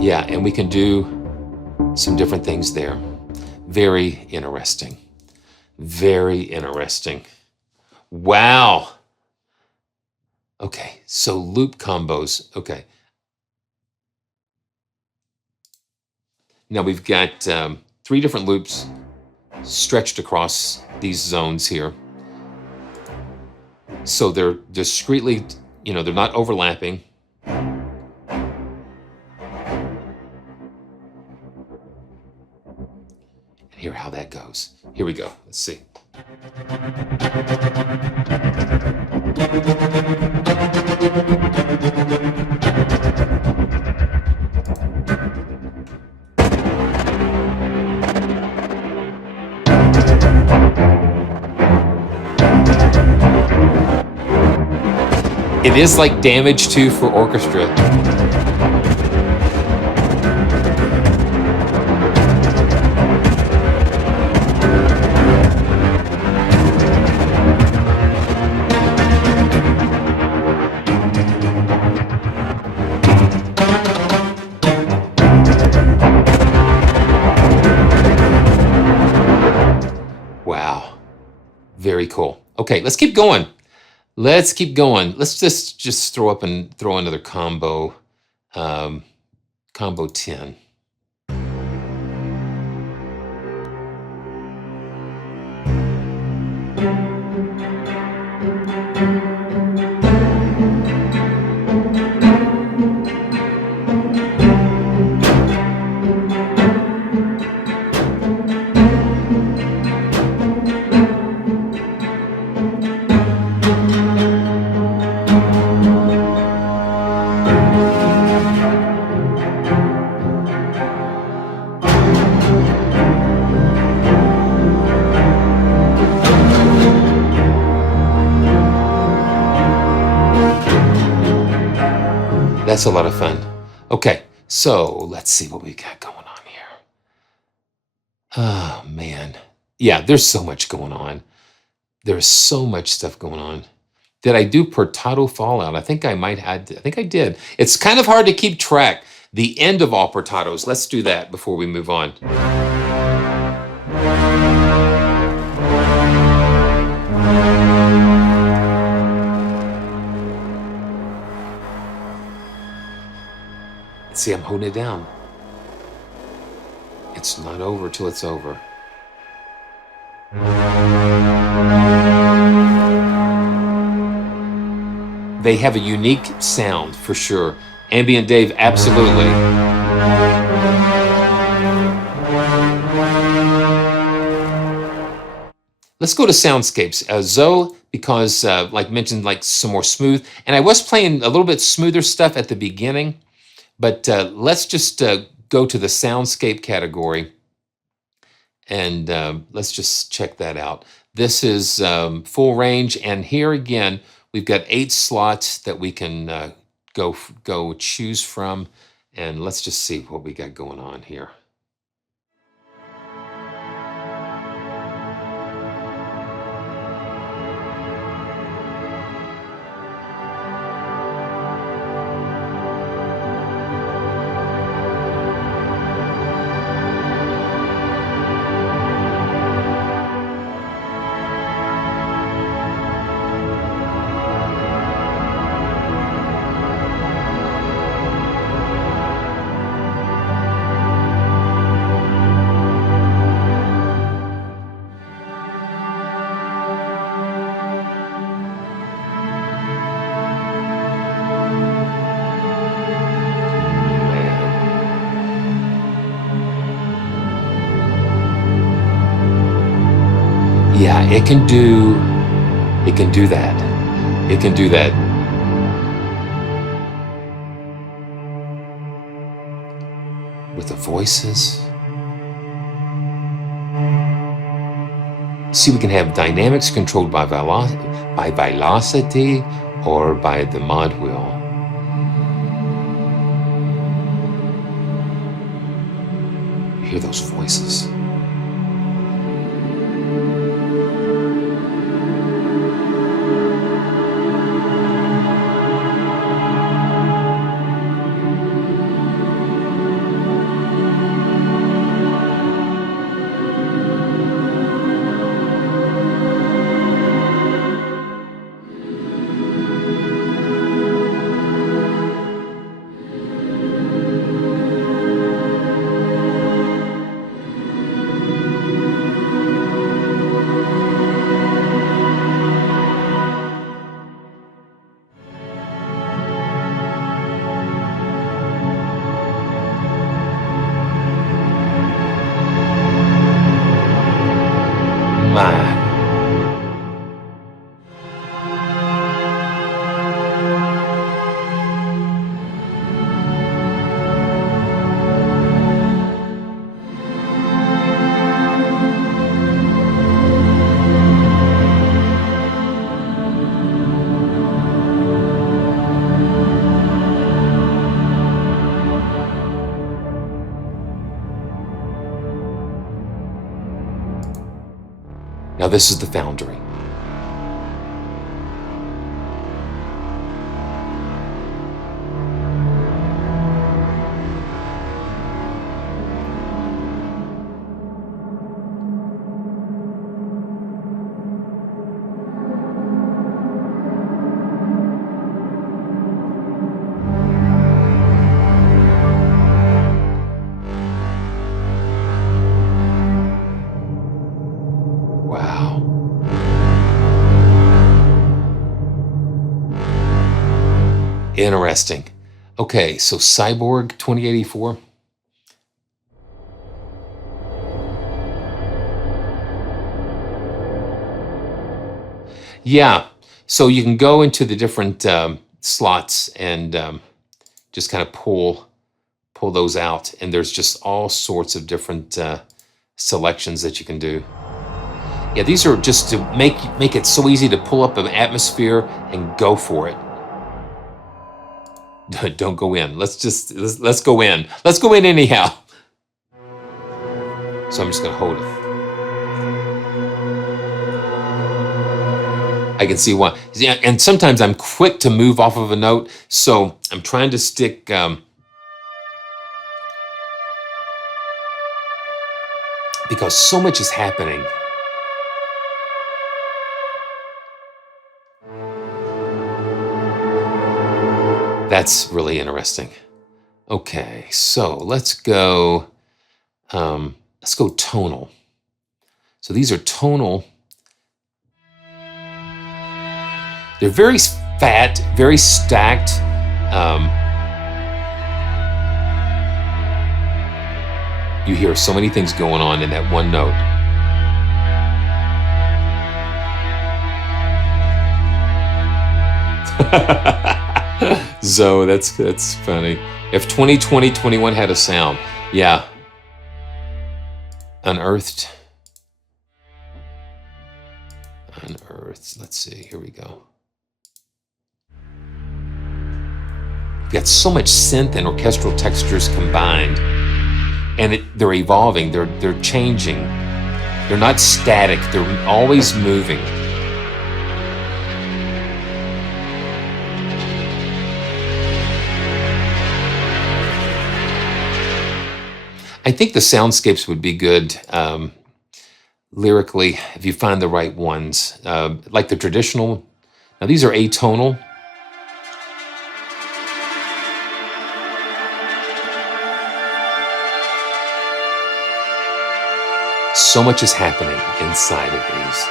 Yeah, and we can do some different things there. Very interesting. Very interesting. Wow. Okay, so loop combos. Okay. Now we've got 3 different loops stretched across these zones here. So they're discretely, they're not overlapping. And hear how that goes. Here we go. Let's see. It is like Damage 2 for orchestra. Wow. Very cool. Okay, let's keep going. Let's keep going. Let's just throw another combo, combo 10. That's a lot of fun. Okay, so let's see what we got going on here. Oh, man. Yeah, there's so much going on. There's so much stuff going on. Did I do portato fallout? I think I did. It's kind of hard to keep track. The end of all portatos. Let's do that before we move on. See, I'm holding it down. It's not over till it's over. They have a unique sound for sure. Ambient Dave, absolutely. Let's go to Soundscapes. Zoe, because like mentioned, like some more smooth. And I was playing a little bit smoother stuff at the beginning. But let's just go to the soundscape category and let's just check that out. This is full range, and here again, we've got 8 slots that we can go choose from, and let's just see what we got going on here. Yeah, it can do that. It can do that. With the voices. See, we can have dynamics controlled by velocity or by the mod wheel. You hear those voices. Man. Now this is the Foundry. Wow. Interesting. Okay, so Cyborg 2084. Yeah, so you can go into the different slots and just kind of pull those out, and there's just all sorts of different selections that you can do. Yeah, these are just to make it so easy to pull up an atmosphere and go for it. Don't go in. Let's go in. Let's go in anyhow. So I'm just gonna hold it. I can see why. Yeah, and sometimes I'm quick to move off of a note, so I'm trying to stick. Because so much is happening. That's really interesting. Okay, so let's go tonal. So these are tonal. They're very fat, very stacked. You hear so many things going on in that one note. Zoe, that's funny. If 2020-21 had a sound, yeah. Unearthed. Let's see, here we go. You've got so much synth and orchestral textures combined, and they're evolving, they're changing. They're not static, they're always moving. I think the soundscapes would be good lyrically if you find the right ones, like the traditional. Now these are atonal. So much is happening inside of these.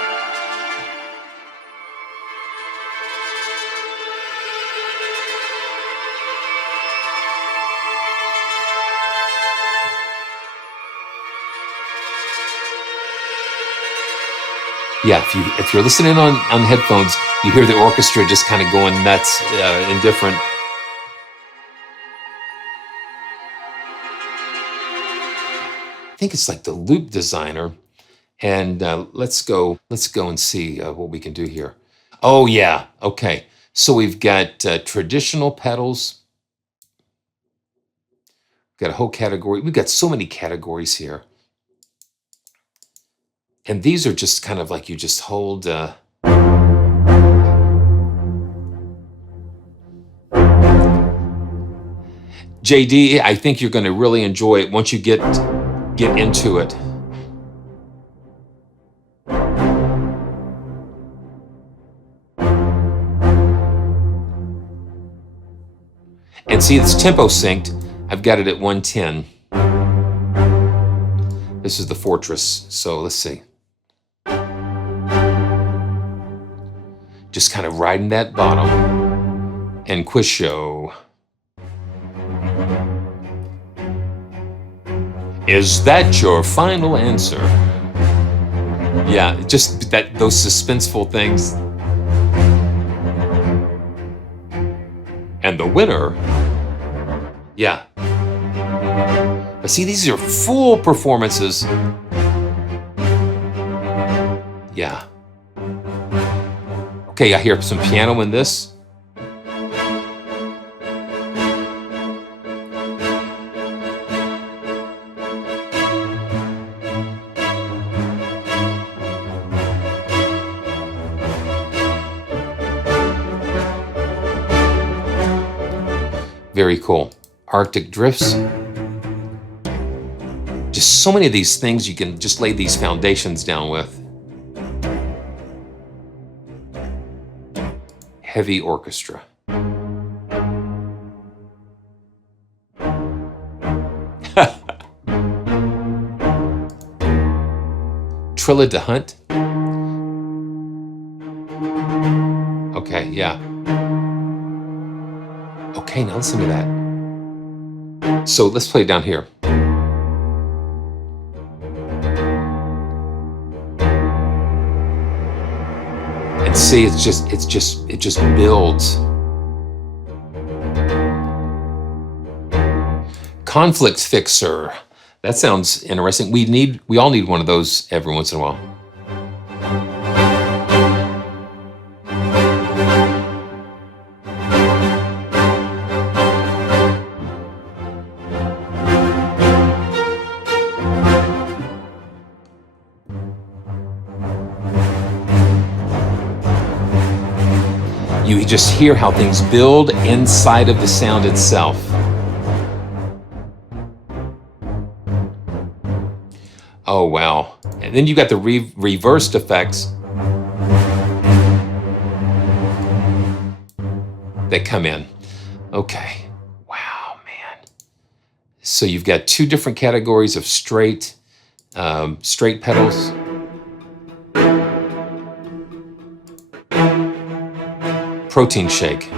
Yeah, if you're listening on headphones, you hear the orchestra just kind of going nuts in different. I think it's like the loop designer. And let's go and see what we can do here. Oh yeah, okay. So we've got traditional pedals. Got a whole category. We've got so many categories here. And these are just kind of like you just hold. JD, I think you're going to really enjoy it once you get into it. And see, it's tempo synced. I've got it at 110. This is the Fortress, so let's see. Just kind of riding that bottom. And quiz show. Is that your final answer? Yeah, just those suspenseful things. And the winner, yeah. But see, these are full performances. Yeah. Okay, I hear some piano in this. Very cool. Arctic drifts. Just so many of these things you can just lay these foundations down with. Heavy orchestra. Trilla de Hunt. Okay, yeah. Okay, now listen to that. So let's play down here. And see, it just builds. Conflict fixer. That sounds interesting. We all need one of those every once in a while. You just hear how things build inside of the sound itself. Oh, wow. And then you got the reversed effects that come in. Okay. Wow, man. So you've got two different categories of straight pedals. Protein shake.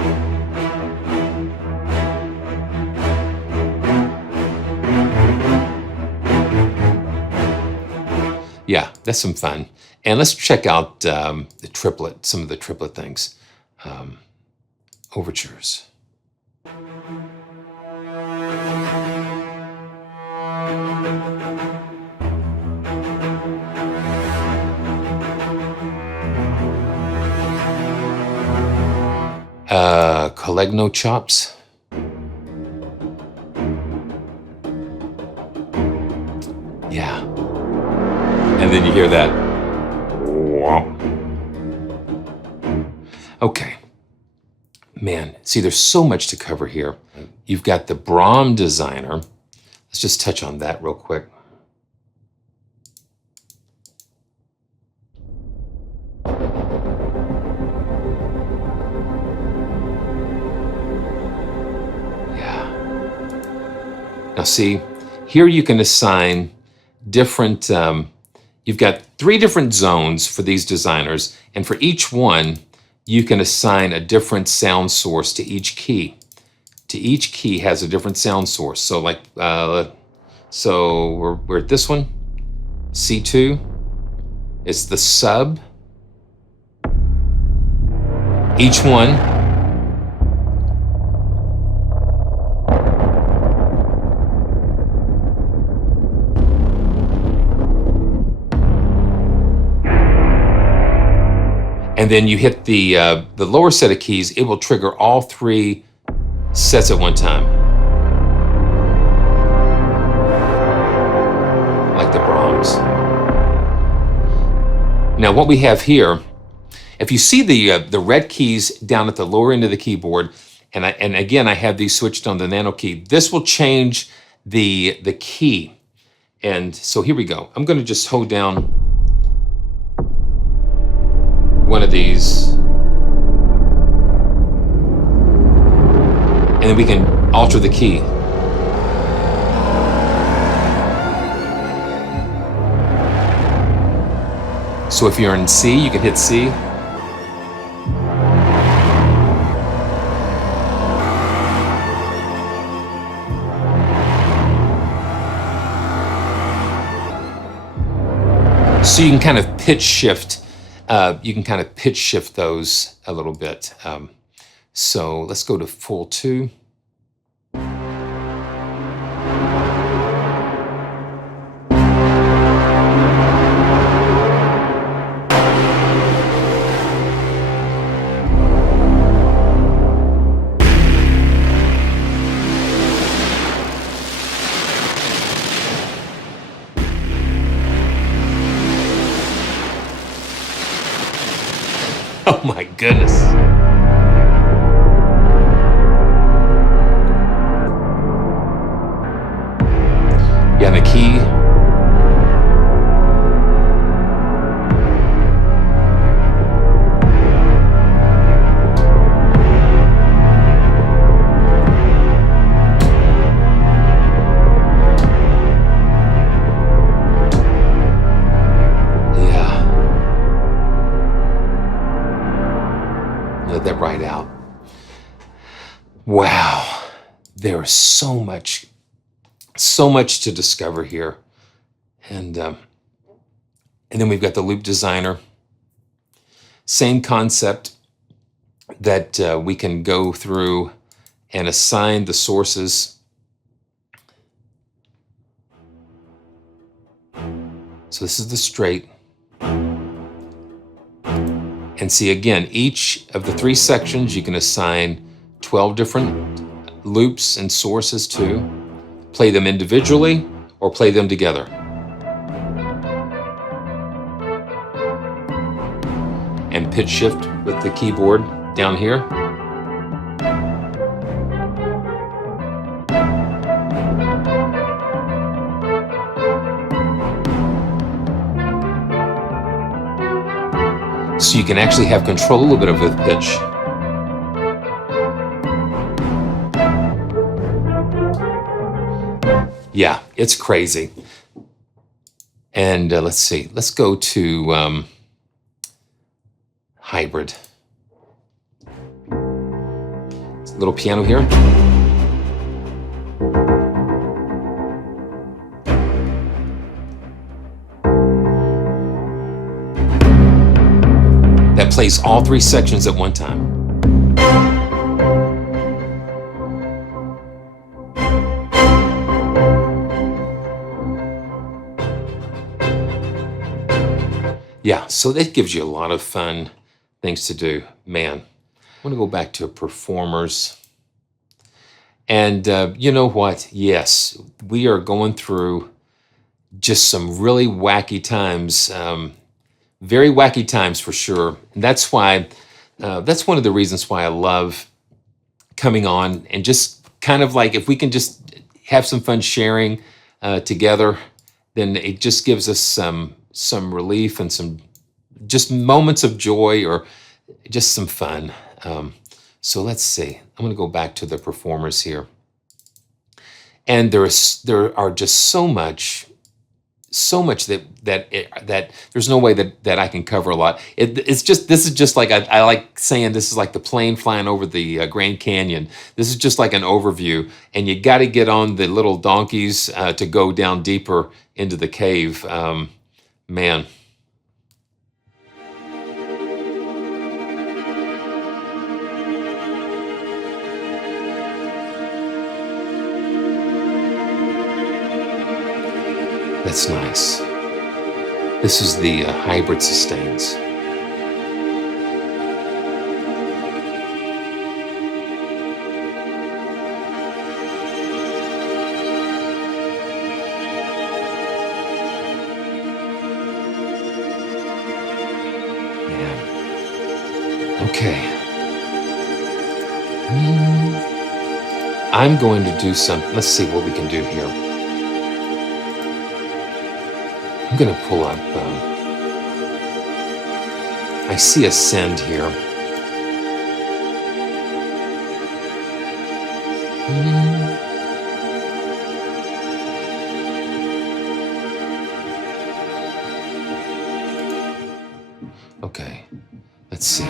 Yeah, that's some fun. And let's check out some of the triplet things. Overtures. Colegno chops. Yeah. And then you hear that. Okay. Man, see, there's so much to cover here. You've got the BRAAM designer. Let's just touch on that real quick. Now see, here you can assign different, you've got 3 different zones for these designers, and for each one, you can assign a different sound source to each key. Each key has a different sound source. So like, so we're at this one, C2. It's the sub. each one. And then you hit the lower set of keys, it will trigger all 3 sets at one time. Like the BRAAMs. Now what we have here, if you see the red keys down at the lower end of the keyboard, and again I have these switched on the nano key, this will change the key. And so here we go. I'm going to just hold down one of these, and then we can alter the key. So if you're in C, you can hit C. So you can kind of pitch shift. Those a little bit. So let's go to full 2. Oh my goodness. Yeah, the key. Let that ride out. Wow, there is so much to discover here. And then we've got the loop designer. Same concept, that we can go through and assign the sources. So this is the straight. And see, again, each of the 3 sections you can assign 12 different loops and sources to. Play them individually or play them together. And pitch shift with the keyboard down here. So you can actually have control a little bit of the pitch. Yeah, it's crazy. And let's see, let's go to hybrid. Little piano here. That plays all 3 sections at one time. Yeah, so that gives you a lot of fun things to do. Man, I want to go back to performers. And you know what? Yes, we are going through just some really wacky times. Very wacky times for sure. And that's why, that's one of the reasons why I love coming on and just kind of like, if we can just have some fun sharing together, then it just gives us some relief and some just moments of joy or just some fun. So let's see, I'm gonna go back to the performers here. And there are just so much that there's no way that I can cover a lot. This is just like, I like saying this is like the plane flying over the Grand Canyon. This is just like an overview, and you got to get on the little donkeys to go down deeper into the cave. Man. That's nice. This is the hybrid sustains. Okay. I'm going to do some, let's see what we can do here. I'm going to pull up, I see a send here. Okay, let's see.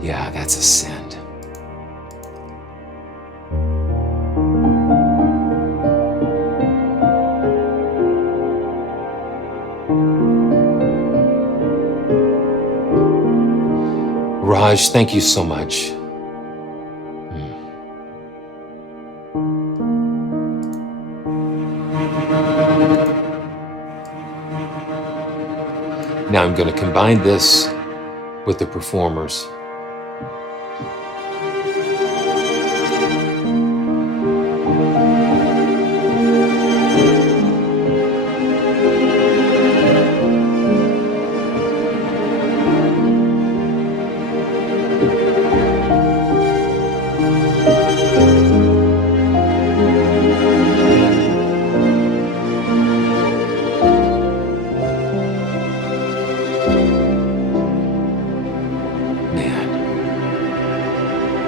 Yeah, that's a send. Raj, thank you so much. Now I'm going to combine this with the performers.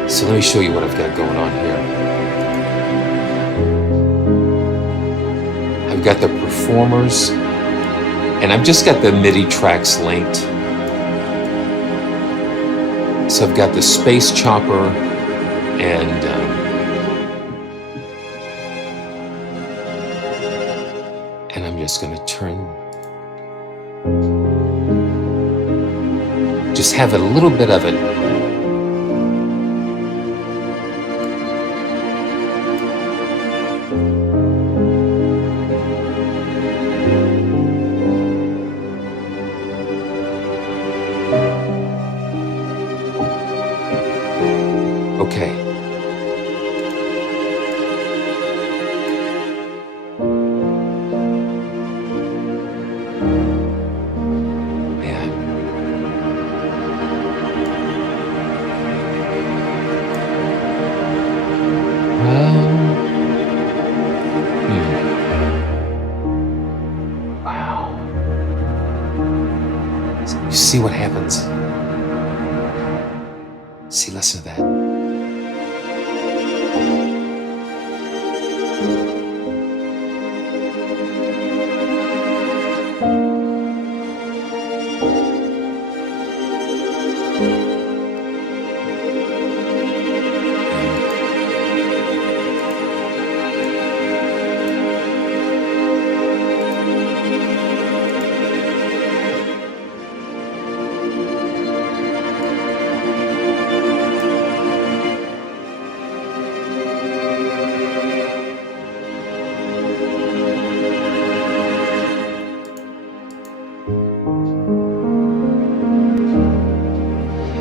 So let me show you what I've got going on here. I've got the performers, and I've just got the MIDI tracks linked. So I've got the space chopper, and I'm just going to just have a little bit of it. Okay. Man. Wow. You see what happens? See, listen to that.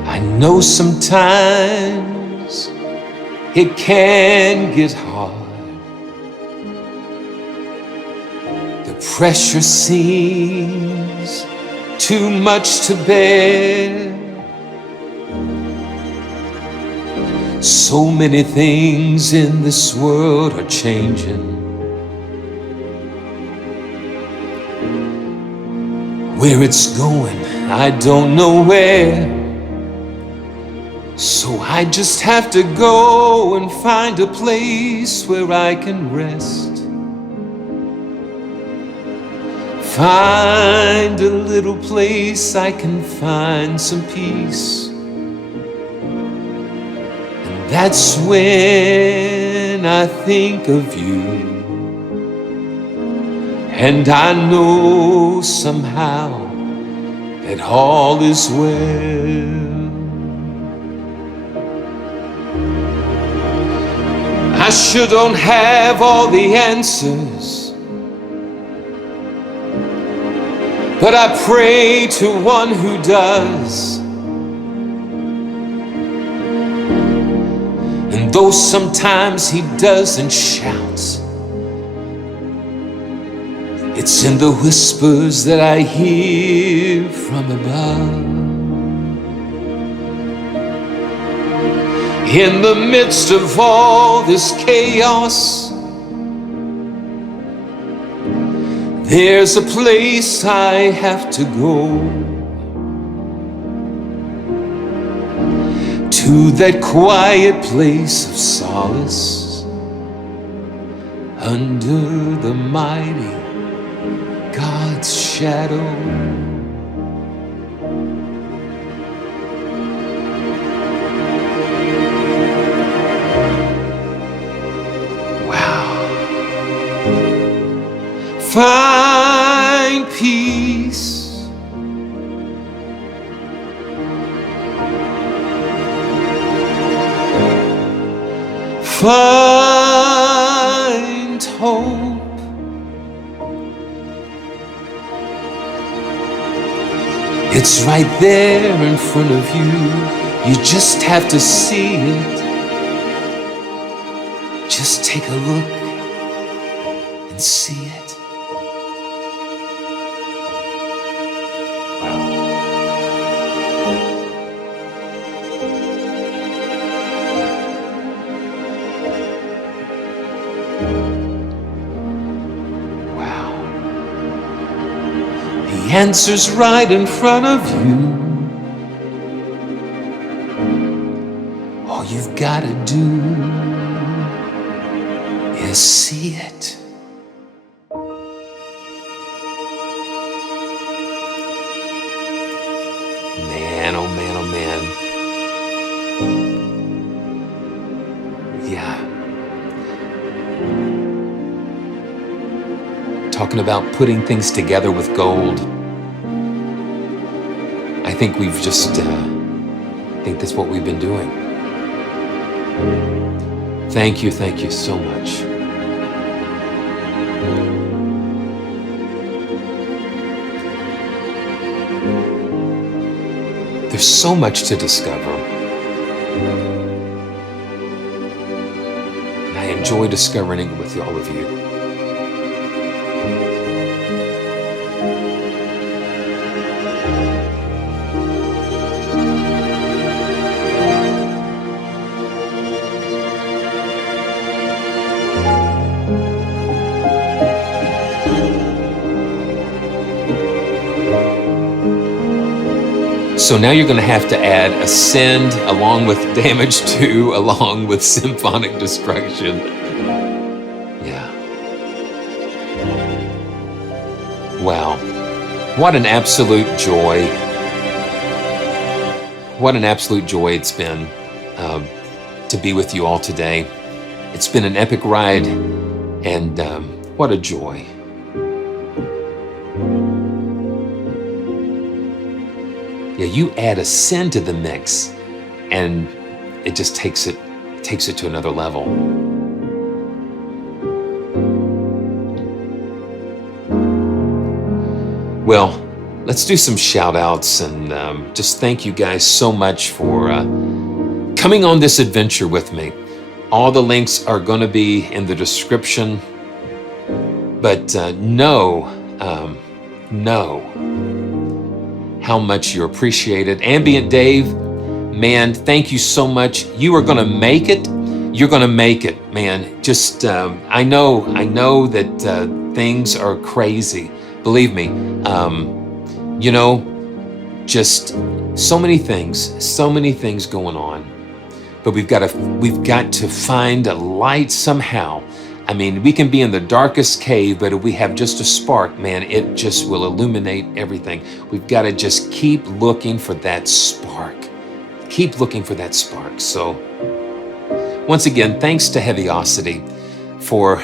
I know sometimes it can get hard. The pressure seems too much to bear. So many things in this world are changing. Where it's going, I don't know where. So I just have to go and find a place where I can rest. Find a little place I can find some peace. And that's when I think of you And I know somehow that all is well. I sure don't have all the answers, but I pray to one who does. And though sometimes he doesn't shout, it's in the whispers that I hear from above. In the midst of all this chaos, there's a place I have to go, to that quiet place of solace, under the mighty God's shadow. Wow. Find peace. Find hope. It's right there in front of you. You just have to see it. Just take a look and see it. Wow. The answer's right in front of you. All you've got to do is see it. Man, oh man, oh man. Yeah. Talking about putting things together with gold. I think we've just, I think that's what we've been doing. Thank you so much. There's so much to discover. And I enjoy discovering it with all of you. So now you're going to have to add Ascend along with Damage 2 along with Symphonic Destruction. Yeah. Wow. What an absolute joy. What an absolute joy it's been to be with you all today. It's been an epic ride, and what a joy. Yeah, you add Ascend to the mix, and it just takes it to another level. Well, let's do some shout outs, and just thank you guys so much for coming on this adventure with me. All the links are going to be in the description, but know how much you're appreciated. Ambient Dave, man, thank you so much. You are gonna make it. You're gonna make it, man. Just, I know that things are crazy. Believe me, you know, just so many things going on. But we've got to find a light somehow. I mean, we can be in the darkest cave, but if we have just a spark, man, it just will illuminate everything. We've got to just keep looking for that spark. Keep looking for that spark. So, once again, thanks to Heavyocity for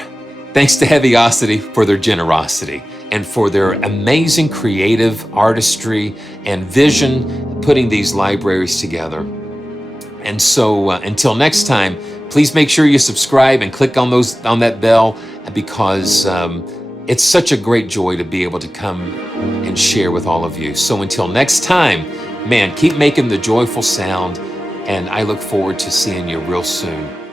Thanks to Heavyocity for their generosity and for their amazing creative artistry and vision putting these libraries together. And so until next time, please make sure you subscribe and click on that bell, because it's such a great joy to be able to come and share with all of you. So until next time, man, keep making the joyful sound, and I look forward to seeing you real soon.